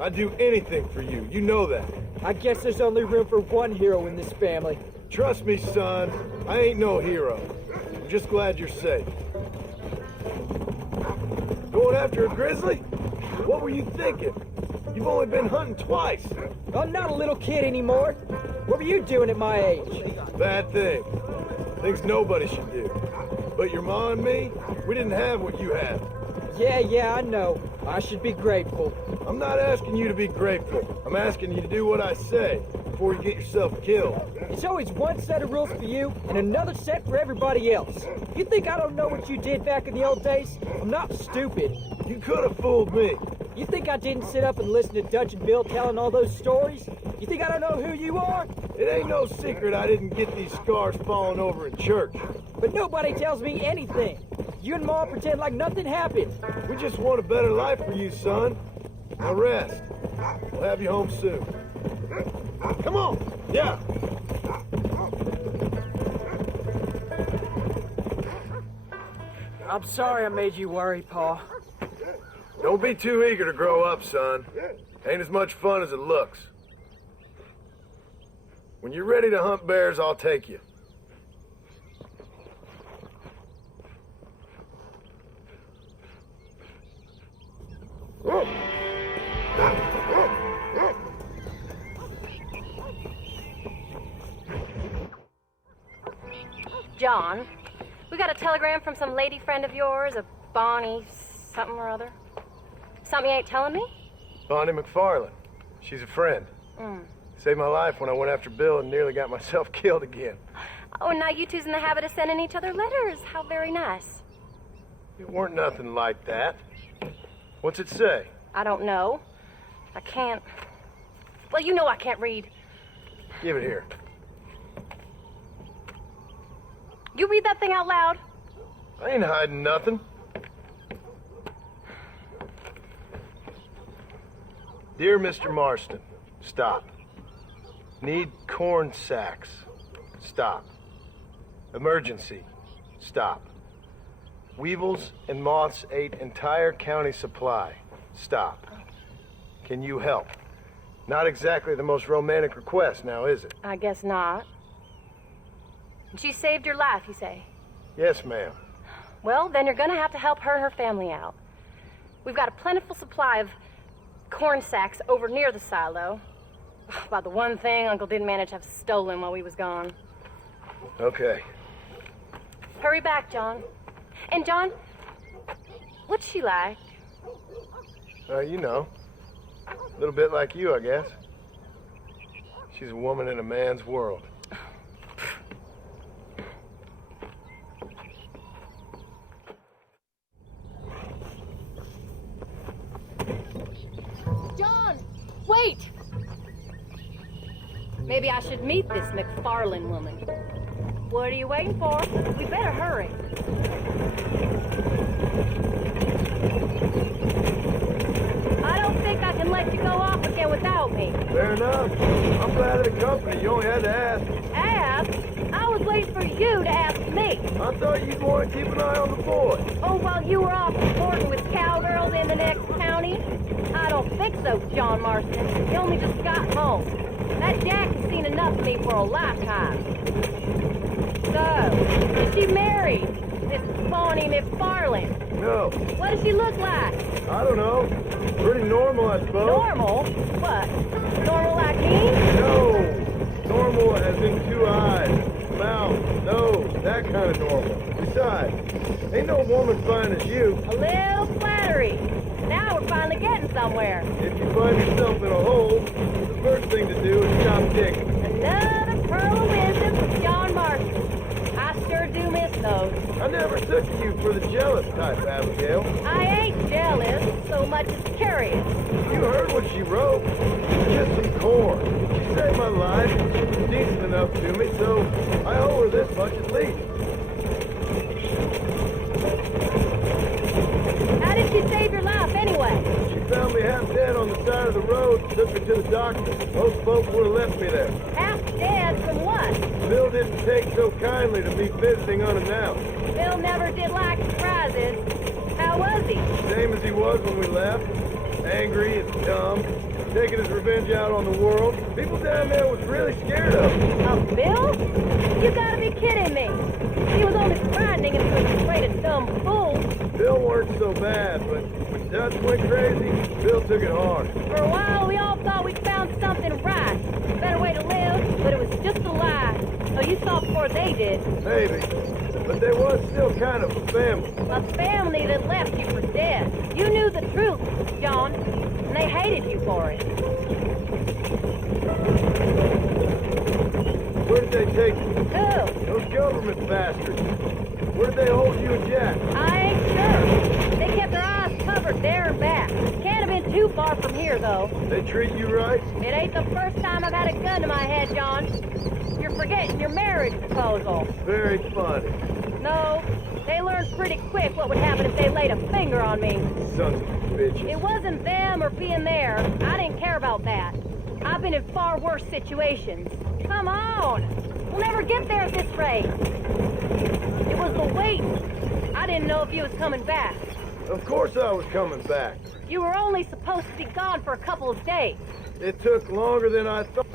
I'd do anything for you. You know that. I guess there's only room for one hero in this family. Trust me, son. I ain't no hero. I'm just glad you're safe. Going after a grizzly? What were you thinking? You've only been hunting twice. I'm not a little kid anymore. What were you doing at my age? Bad thing. Things nobody should do. But your ma and me, we didn't have what you have. Yeah, I know. I should be grateful. I'm not asking you to be grateful. I'm asking you to do what I say before you get yourself killed. It's always one set of rules for you and another set for everybody else. You think I don't know what you did back in the old days? I'm not stupid. You could have fooled me. You think I didn't sit up and listen to Dutch and Bill telling all those stories? You think I don't know who you are? It ain't no secret I didn't get these scars falling over in church. But nobody tells me anything. You and Ma pretend like nothing happened. We just want a better life for you, son. Now rest. We'll have you home soon. Come on! Yeah! I'm sorry I made you worry, Pa. Don't be too eager to grow up, son. Ain't as much fun as it looks. When you're ready to hunt bears, I'll take you. John, we got a telegram from some lady friend of yours, a Bonnie something or other. Something you ain't telling me? Bonnie McFarland. She's a friend. Saved my life when I went after Bill and nearly got myself killed again. Oh, and now you two's in the habit of sending each other letters. How very nice. It weren't nothing like that. What's it say? I don't know. I can't. Well, you know I can't read. Give it here. You read that thing out loud? I ain't hiding nothing. Dear Mr. Marston, stop. Need corn sacks. Stop. Emergency. Stop. Weevils and moths ate entire county supply. Stop. Can you help? Not exactly the most romantic request now, is it? I guess not. She saved your life, you say? Yes, ma'am. Well, then you're gonna have to help her and her family out. We've got a plentiful supply of corn sacks over near the silo. About the one thing Uncle didn't manage to have stolen while we was gone. Okay. Hurry back, John. And John, what's she like? You know. A little bit like you, I guess. She's a woman in a man's world. John, wait! Maybe I should meet this McFarlane woman. What are you waiting for? We better hurry. I don't think I can let you go off again without me. Fair enough. I'm glad of the company. You only had to ask. Ask? I was waiting for you to ask me. I thought you'd want to keep an eye on the boy. Oh, while you were off sporting with cowgirls in the next county? I don't think so, John Marston. You only just got home. That Jack has seen enough of me for a lifetime. So, is she married? This Bonnie McFarlane? No. What does she look like? I don't know. Pretty normal, I suppose. Normal? What? Normal like me? No. Normal as in 2 eyes, mouth, nose, that kind of normal. Besides, ain't no woman fine as you. A little flattery. Now we're finally getting somewhere. If you find yourself in a hole, the first thing to do is stop digging. Another pearl of wisdom from John Marston. I sure do miss those. I never took you for the jealous type, Abigail. I ain't jealous so much as curious. You heard what she wrote. Just some corn. She saved my life. She's decent enough to me, so I owe her this much at least. How did she save your life anyway? She found me half dead on the side of the road and took me to the doctor. Most folks would have left me there. Half dead from what? Bill didn't take so kindly to me visiting unannounced. Bill never did like surprises. How was he? Same as he was when we left. Angry and dumb. Taking his revenge out on the world. People down there was really scared of him. Of Bill? You gotta be kidding me. He was only frightening if he was afraid of dumb fools. Bill weren't so bad, but when Dutch went crazy, Bill took it hard. For a while, we all thought we'd found something right. A better way to live, but it was just a lie. So you saw before they did. Maybe. But there was still kind of a family. A family that left you for dead. You knew the truth, John, and they hated you for it. Where did they take you? Who? Those government bastards. Where did they hold you and Jack? I ain't sure. They kept their eyes covered there and back. Can't have been too far from here, though. They treat you right? It ain't the first time I've had a gun to my head, John. You're forgetting your marriage proposal. Very funny. No, they learned pretty quick what would happen if they laid a finger on me. Sons of bitches. It wasn't them or being there. I didn't care about that. I've been in far worse situations. Come on. We'll never get there at this rate. It was the wait. I didn't know if you was coming back. Of course I was coming back. You were only supposed to be gone for a couple of days. It took longer than I thought.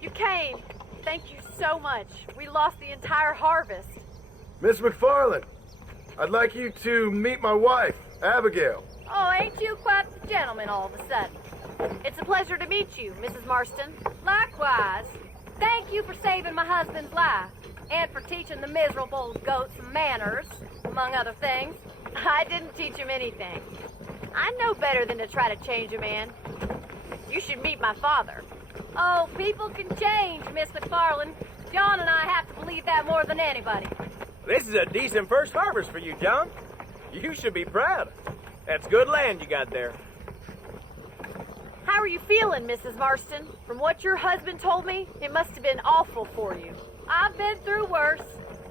You came. Thank you so much. We lost the entire harvest. Miss McFarlane, I'd like you to meet my wife, Abigail. Oh, ain't you quite the gentleman all of a sudden? It's a pleasure to meet you, Mrs. Marston. Likewise. Thank you for saving my husband's life and for teaching the miserable goat some manners, among other things. I didn't teach him anything. I know better than to try to change a man. You should meet my father. Oh, people can change, Miss McFarlane. John and I have to believe that more than anybody. This is a decent first harvest for you, John. You should be proud. That's good land you got there. How are you feeling, Mrs. Marston? From what your husband told me, it must have been awful for you. I've been through worse,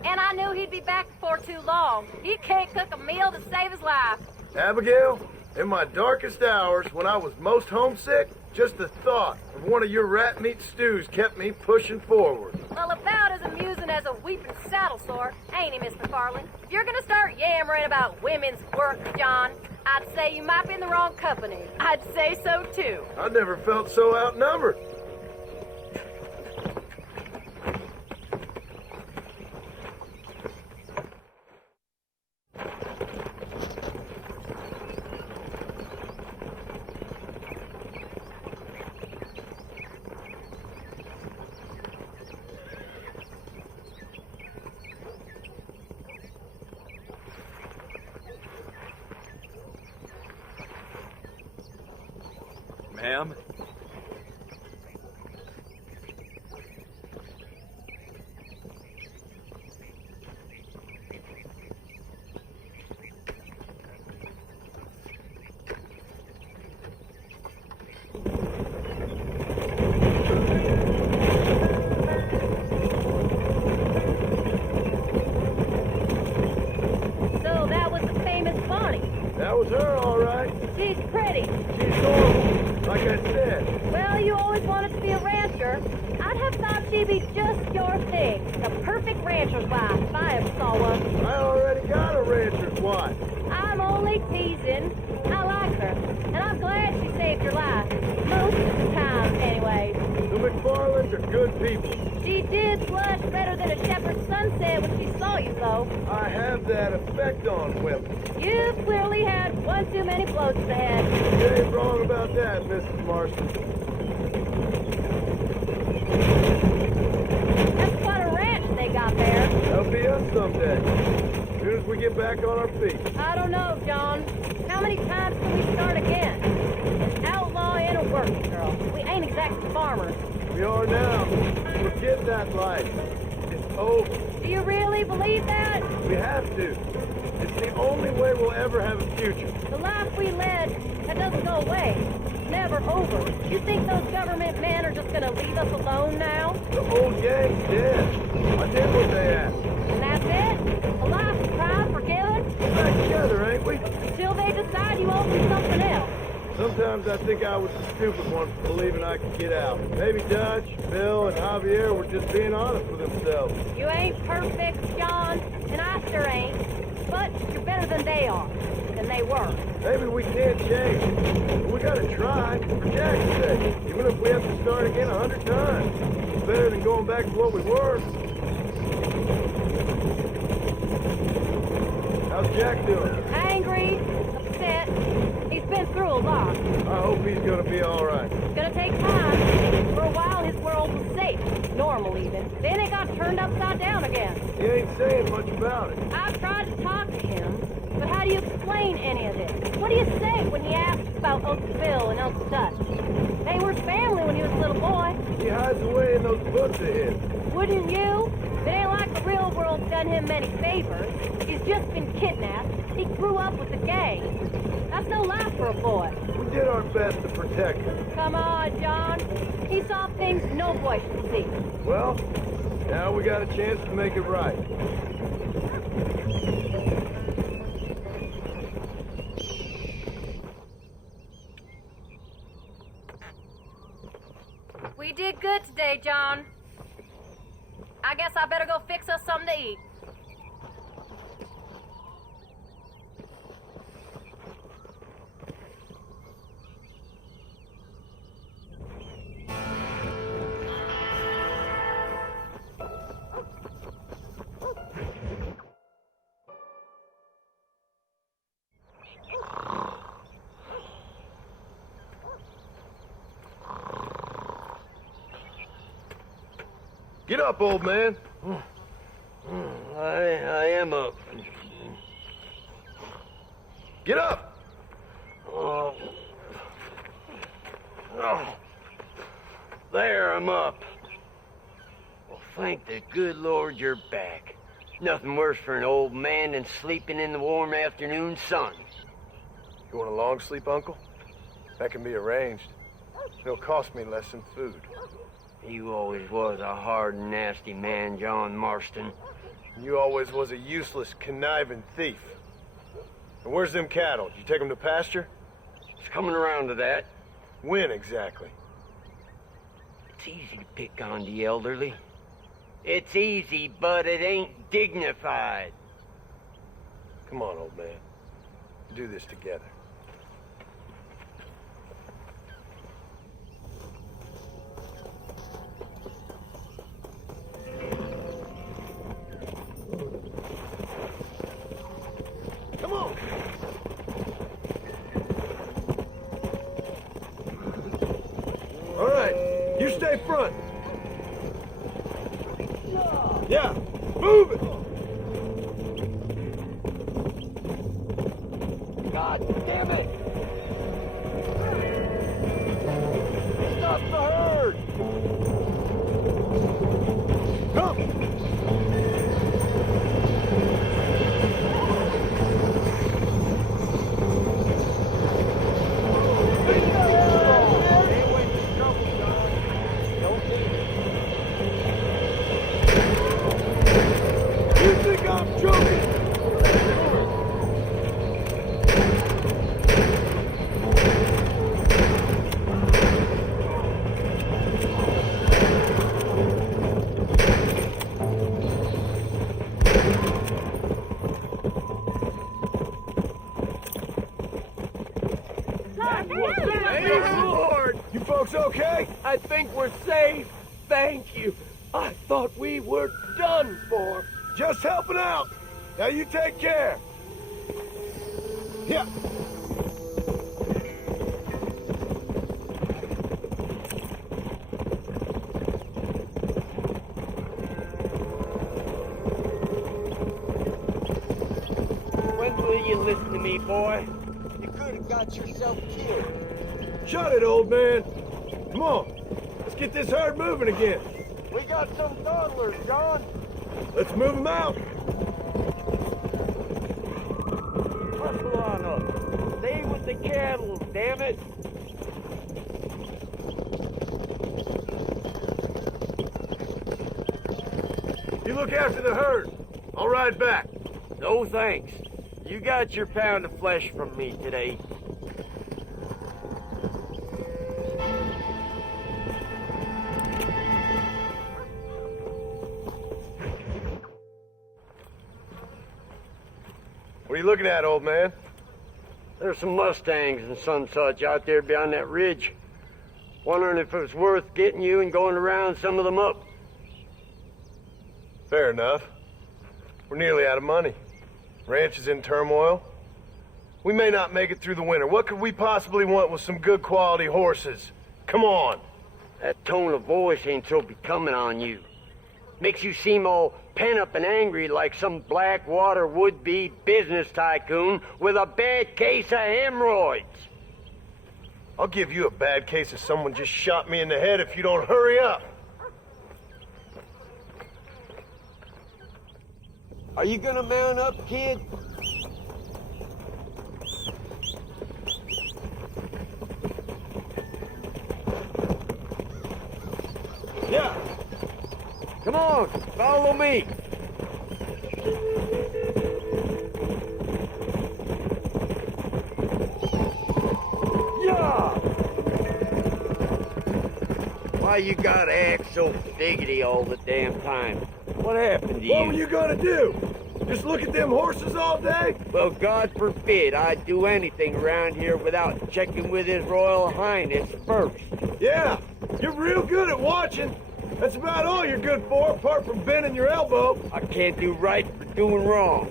and I knew he'd be back before too long. He can't cook a meal to save his life. Abigail, in my darkest hours, when I was most homesick, just the thought of one of your rat meat stews kept me pushing forward. Well, about as amusing as a weeping saddle sore, ain't he, Miss McFarlane? If you're gonna start yammering about women's work, John, I'd say you might be in the wrong company. I'd say so, too. I never felt so outnumbered. Ham. So that was the famous Bonnie. That was her, all right. She's pretty. She's normal, like I said. Well, you always wanted to be a rancher. I'd have thought she'd be just your thing. The perfect rancher's wife if I ever saw one. I already got a rancher's wife. I'm only teasing. I like her, and I'm glad she saved your life. Most of the time, anyway. The McFarlands are good people. She did flush better than a shepherd's sunset when she saw you, though. I have that effect on women. You clearly had one too many blows to the head. You ain't wrong about that, Mrs. Marston. That's quite a ranch they got there. That'll be us someday. As soon as we get back on our feet. I don't know, John. How many times can we start again? An outlaw and a working girl. We ain't exactly farmers. We are now. Forget that life. It's over. Do you really believe that? We have to. It's the only way we'll ever have a future. The life we led, that doesn't go away. It's never over. You think those government men are just gonna leave us alone now? The old gang's dead. I did what they asked. And that's it? A life of crime forgiven? We're back together, ain't we? Until they decide you owe me something else. Sometimes I think I was the stupid one for believing I could get out. Maybe Dutch, Bill, and Javier were just being honest with themselves. You ain't perfect, John, and I sure ain't. But you're better than they are, than they were. Maybe we can't change. But we gotta try, for Jack's sake. Even if we have to start again 100 times. It's better than going back to what we were. How's Jack doing? Angry, upset. He's been through a lot. I hope he's gonna be alright. It's gonna take time. For a while, his world was safe. Normal, even. Then it got turned upside down again. He ain't saying much about it. I've tried to talk to him, but how do you explain any of this? What do you say when he asks about Uncle Bill and Uncle Dutch? They were family when he was a little boy. He hides away in those books of his. Wouldn't you? It ain't like the real world's done him many favors. He's just been kidnapped. He grew up with the gang. That's no life for a boy. We did our best to protect him. Come on, John. He saw things no boy should see. Well, now we got a chance to make it right. We did good today, John. I guess I better go fix us something to eat. Get up, old man. I am up. Get up! Oh. There, I'm up. Well, thank the good Lord you're back. Nothing worse for an old man than sleeping in the warm afternoon sun. You want a long sleep, Uncle? That can be arranged. It'll cost me less than food. You always was a hard and nasty man, John Marston. You always was a useless, conniving thief. And where's them cattle? Did you take them to pasture? It's coming around to that. When exactly? It's easy to pick on the elderly. It's easy, but it ain't dignified. Come on, old man. We'll do this together. Come on! All right, you stay front. Yeah, move it! God damn it! folks okay? I think we're safe. Thank you. I thought we were done for. Just helping out. Now you take care. Yeah. When will you listen to me, boy? You could have got yourself killed. Shut it, old man. Come on. Let's get this herd moving again. We got some toddlers, John. Let's move them out. Hustle on up. Stay with the cattle, damn it. You look after the herd. I'll ride back. No thanks. You got your pound of flesh from me today. What are you looking at, old man? There's some Mustangs and some such out there beyond that ridge. Wondering if it was worth getting you and going to round some of them up. Fair enough. We're nearly out of money. Ranch is in turmoil. We may not make it through the winter. What could we possibly want with some good quality horses? Come on. That tone of voice ain't so becoming on you. Makes you seem all pent up and angry like some Blackwater would-be business tycoon with a bad case of hemorrhoids. I'll give you a bad case of someone just shot me in the head if you don't hurry up. Are you gonna mount up, kid? Yeah. Come on, follow me. Yeah. Why you gotta act so diggity all the damn time? What happened to you? What were you gonna do? Just look at them horses all day? Well, God forbid I'd do anything around here without checking with His Royal Highness first. Yeah, you're real good at watching. That's about all you're good for, apart from bending your elbow. I can't do right for doing wrong.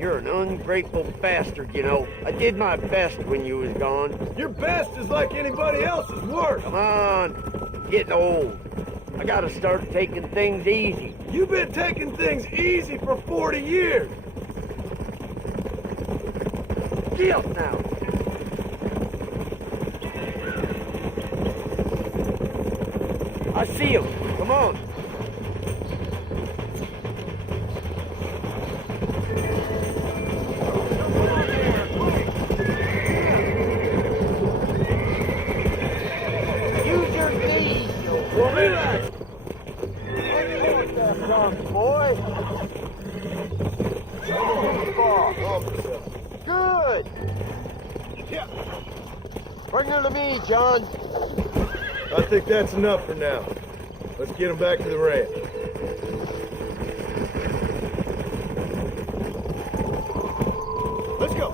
You're an ungrateful bastard, you know. I did my best when you was gone. Your best is like anybody else's worst. Come on, getting old. I gotta start taking things easy. You've been taking things easy for 40 years. Guilt now. I see him. Come on. Use your knees, you woman. Boy. Good. Yeah. Bring her to me, John. I think that's enough for now. Let's get them back to the ranch. Let's go.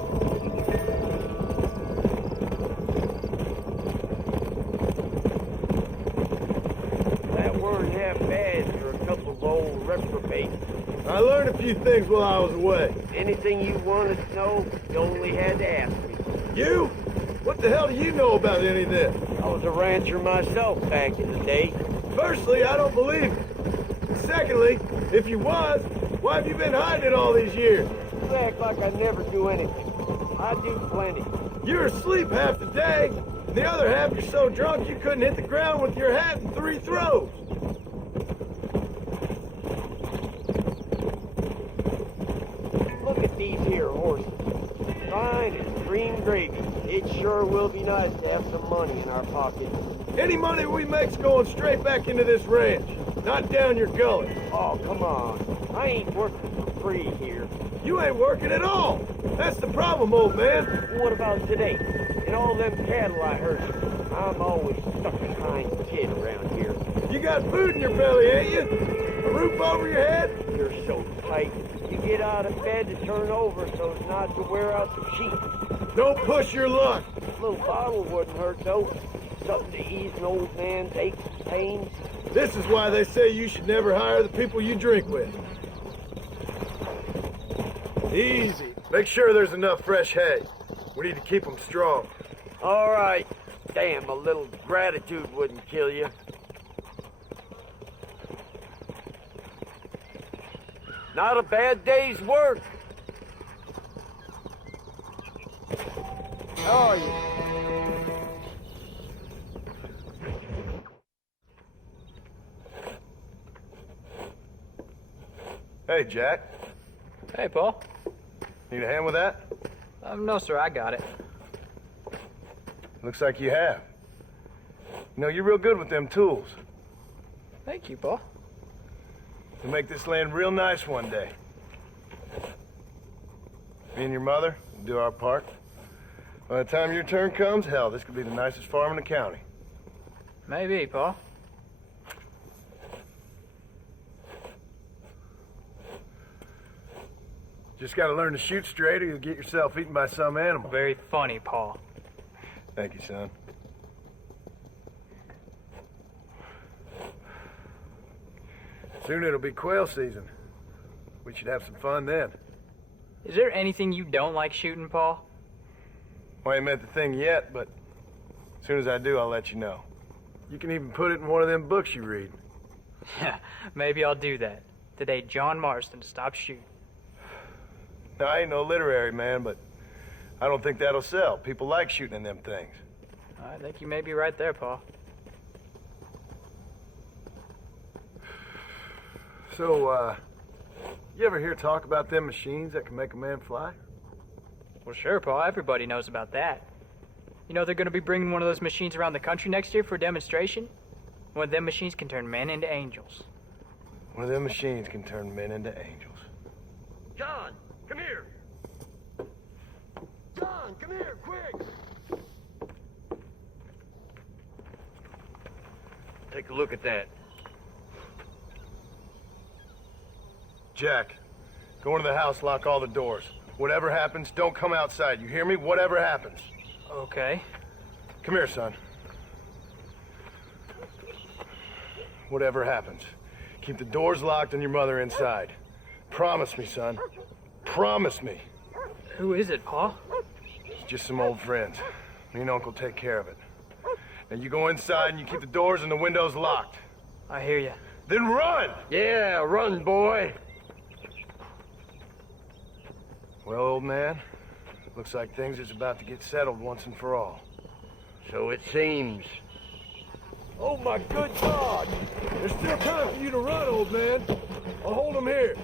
That weren't half bad for a couple of old reprobates. I learned a few things while I was away. Anything you wanted to know, you only had to ask me. You? What the hell do you know about any of this? I was a rancher myself back in the day. Firstly, I don't believe it. Secondly, if you was, why have you been hiding it all these years? You act like I never do anything. I do plenty. You're asleep half the day, and the other half you're so drunk you couldn't hit the ground with your hat in 3 throws. Look at these here horses. Fine as green gravy. It sure will be nice to have some money in our pockets. Any money we make's going straight back into this ranch, not down your gullet. Oh, come on. I ain't working for free here. You ain't working at all. That's the problem, old man. What about today? And all them cattle I heard you. I'm always stuck behind kid around here. You got food in your belly, ain't you? A roof over your head? You're so tight. You get out of bed to turn over so as not to wear out the sheets. Don't push your luck. A little bottle wouldn't hurt, though. Something to ease an old man's aches and pains. This is why they say you should never hire the people you drink with. Easy. Make sure there's enough fresh hay. We need to keep them strong. All right. Damn, a little gratitude wouldn't kill you. Not a bad day's work. How are you? Hey, Jack. Hey, Paul. Need a hand with that? No, sir, I got it. Looks like you have. You know, you're real good with them tools. Thank you, Paul. You'll make this land real nice one day. Me and your mother will do our part. By the time your turn comes, hell, this could be the nicest farm in the county. Maybe, Paul. Just gotta learn to shoot straight or you'll get yourself eaten by some animal. Very funny, Paul. Thank you, son. Soon it'll be quail season. We should have some fun then. Is there anything you don't like shooting, Paul? Well, I ain't met the thing yet, but as soon as I do, I'll let you know. You can even put it in one of them books you read. Yeah, maybe I'll do that. Today, John Marston stopped shooting. Now, I ain't no literary man, but I don't think that'll sell. People like shooting in them things. I think you may be right there, Paul. So, you ever hear talk about them machines that can make a man fly? Well, sure, Paul. Everybody knows about that. You know they're going to be bringing one of those machines around the country next year for a demonstration? One of them machines can turn men into angels. One of them machines can turn men into angels. John, come here. John, come here, quick. Take a look at that. Jack, go into the house, lock all the doors. Whatever happens, don't come outside. You hear me? Whatever happens. Okay. Come here, son. Whatever happens, keep the doors locked and your mother inside. Promise me, son. Promise me. Who is it, Paul? It's just some old friends. Me and Uncle take care of it. Now you go inside and you keep the doors and the windows locked. I hear you. Then run! Yeah, run, boy. Well, old man, looks like things is about to get settled once and for all. So it seems. Oh, my good God! There's still time for you to run, old man. I'll hold him here.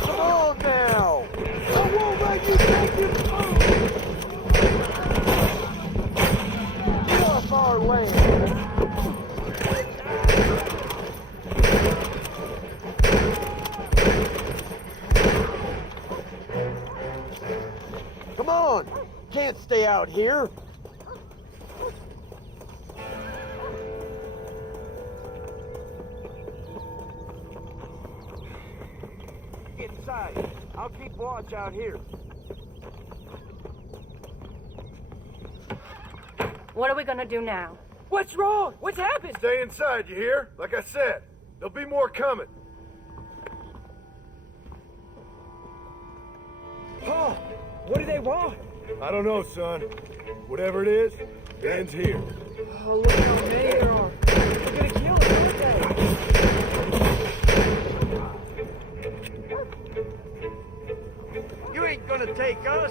Come on now! I won't let you take your phone! Get off our land! Come on! Can't stay out here. Inside. I'll keep watch out here. What are we gonna do now? What's wrong? What's happened? Stay inside, you hear? Like I said, there'll be more coming. Paul, what do they want? I don't know, son. Whatever it is, it ends here. Oh, look how many there are. They're gonna kill us, aren't they? You ain't gonna take us.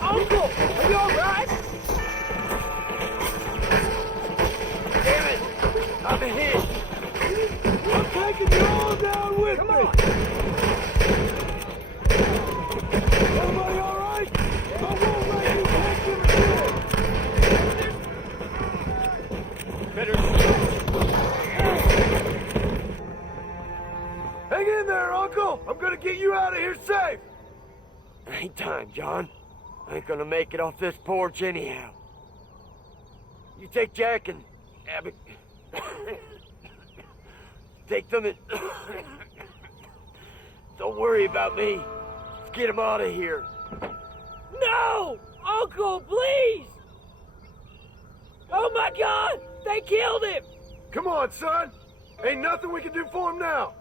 Uncle, are you all right? Damn it! I'm hit. I'm taking you all down with me! Everybody all right? I won't let you take him again! Better. Hang in there, Uncle! I'm gonna get you out of here safe! Ain't time, John. I ain't gonna make it off this porch anyhow. You take Jack and Abby. Take them and Don't worry about me. Let's get him out of here. No! Uncle, please! Oh my God! They killed him! Come on, son. Ain't nothing we can do for him now.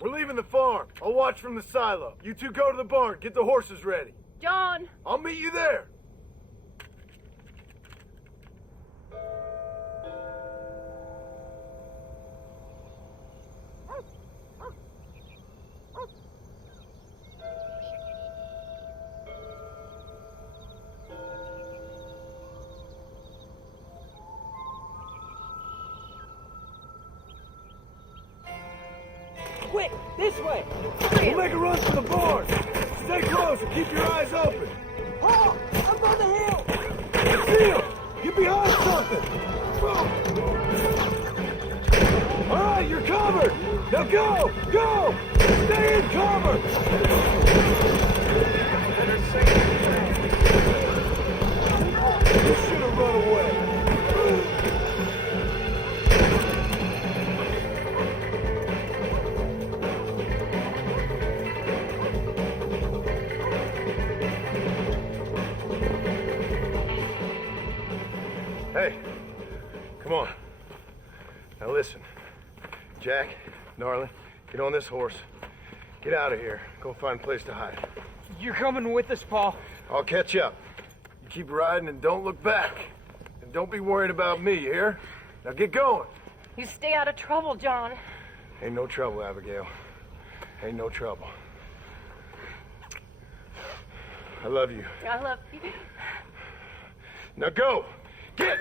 We're leaving the farm. I'll watch from the silo. You two go to the barn. Get the horses ready. John! I'll meet you there. Quick, this way! We'll make a run for the barn. Stay close and keep your eyes open. Paul, up on the hill! I see him. Get behind something. All right, you're covered. Now go, go. Stay in cover. You should have run away. Hey, come on. Now listen. Jack, darling, get on this horse. Get out of here. Go find a place to hide. You're coming with us, Paul. I'll catch up. You keep riding and don't look back. And don't be worried about me, you hear? Now get going. You stay out of trouble, John. Ain't no trouble, Abigail. Ain't no trouble. I love you. I love you. Now go! Get!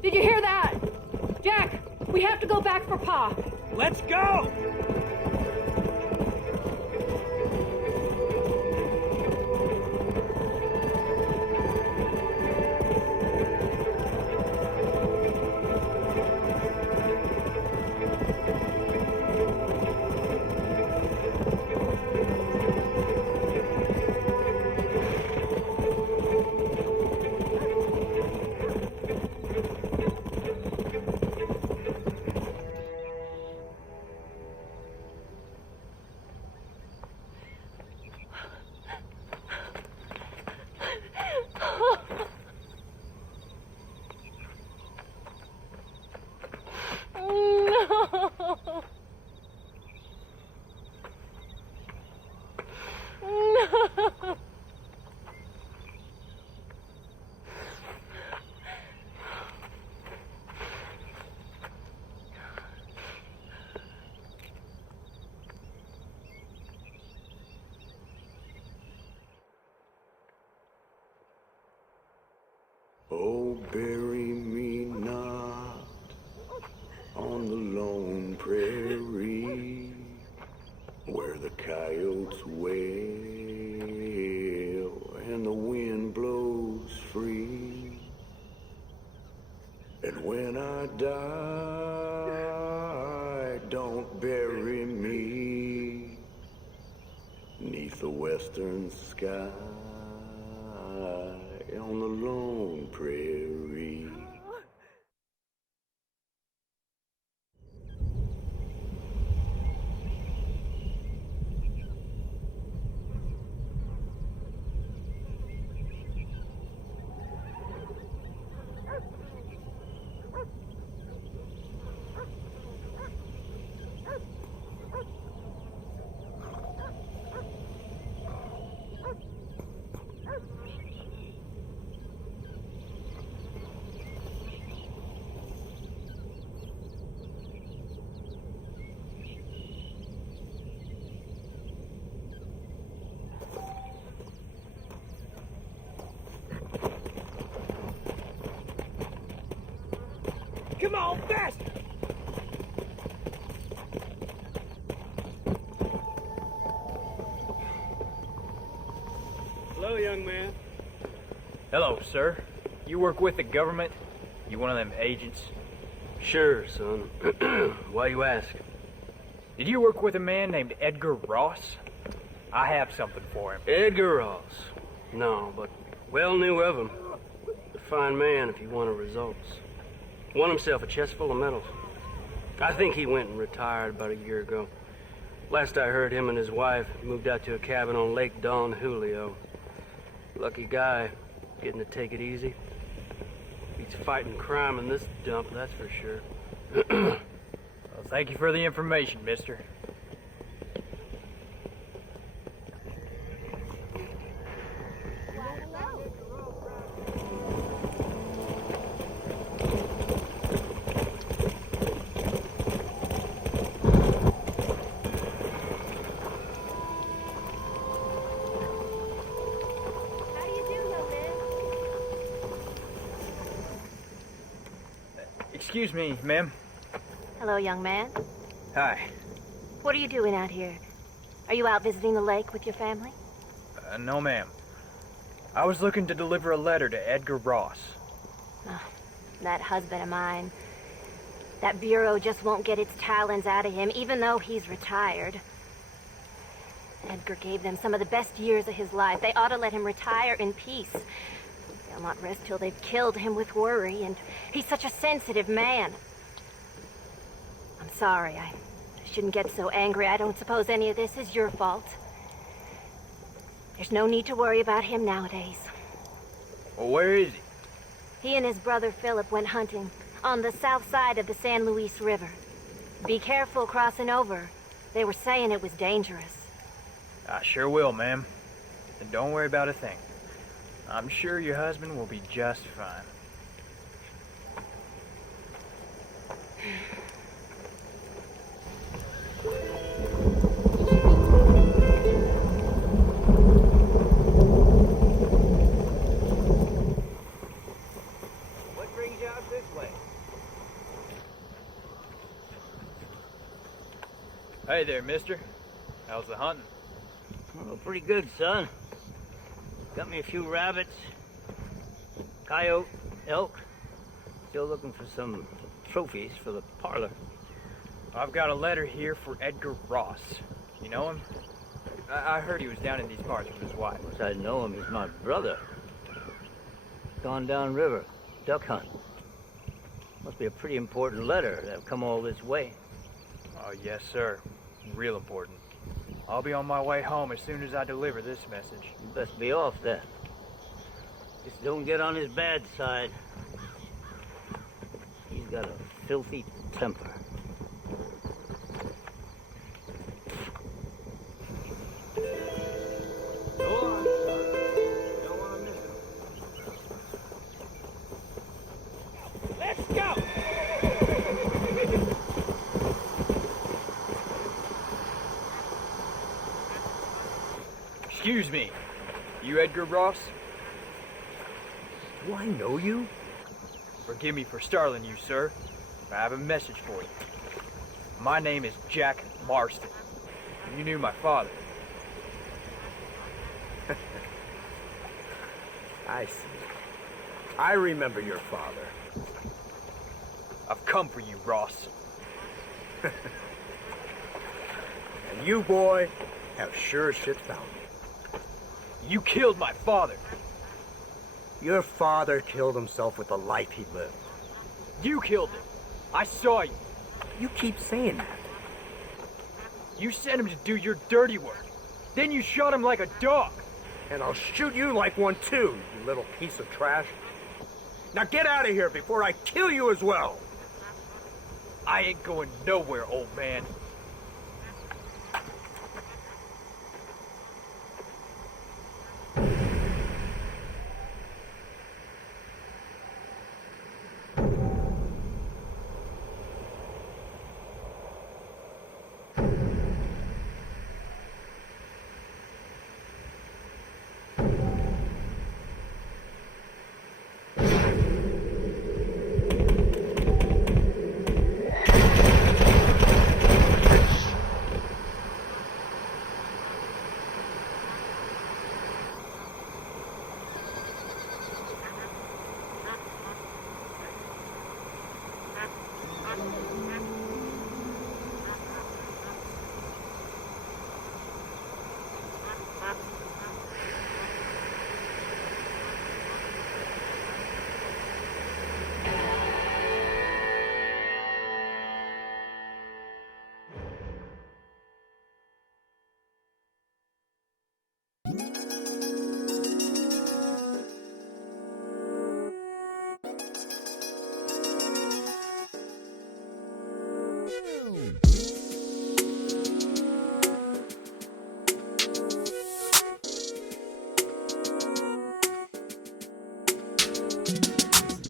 Did you hear that? Jack, we have to go back for Pa. Let's go! bury me not on the lone prairie where the coyotes wail and the wind blows free. And when I die, don't bury me 'neath the western sky on the lone prairie. Come on, faster! Hello, young man. Hello, sir. You work with the government? You one of them agents? Sure, son. Why you ask? Did you work with a man named Edgar Ross? I have something for him. Edgar Ross. No, but well knew of him. A fine man if he wanted results. Won himself a chest full of medals. I think he went and retired about a year ago. Last I heard, him and his wife moved out to a cabin on Lake Don Julio. Lucky guy, getting to take it easy. Beats fighting crime in this dump, that's for sure. Well, thank you for the information, mister. Excuse me, ma'am. Hello, young man. Hi. What are you doing out here? Are you out visiting the lake with your family? No, ma'am. I was looking to deliver a letter to Edgar Ross. Oh, that husband of mine. That bureau just won't get its talons out of him, even though he's retired. Edgar gave them some of the best years of his life. They ought to let him retire in peace. They'll not rest till they've killed him with worry, and he's such a sensitive man. I'm sorry, I shouldn't get so angry. I don't suppose any of this is your fault. There's no need to worry about him nowadays. Well, where is he? He and his brother Philip went hunting on the south side of the San Luis River. Be careful crossing over. They were saying it was dangerous. I sure will, ma'am. And don't worry about a thing. I'm sure your husband will be just fine. What brings you out this way? Hey there, mister. How's the hunting? Oh, pretty good, son. Got me a few rabbits, coyote, elk. Still looking for some trophies for the parlor. I've got a letter here for Edgar Ross. You know him? I heard he was down in these parts with his wife. Of course I know him. He's my brother. Gone down river, duck hunt. Must be a pretty important letter to have come all this way. Oh, yes, sir. Real important. I'll be on my way home as soon as I deliver this message. You best be off then. Just don't get on his bad side. He's got a filthy temper. Let's go! Excuse me. You Edgar Ross? Do I know you? Forgive me for startling you, sir. I have a message for you. My name is Jack Marston. You knew my father. I see. I remember your father. I've come for you, Ross. And you, boy, have sure as shit found me. You killed my father. Your father killed himself with the life he lived. You killed him. I saw you. You keep saying that. You sent him to do your dirty work. Then you shot him like a dog. And I'll shoot you like one too, you little piece of trash. Now get out of here before I kill you as well. I ain't going nowhere, old man.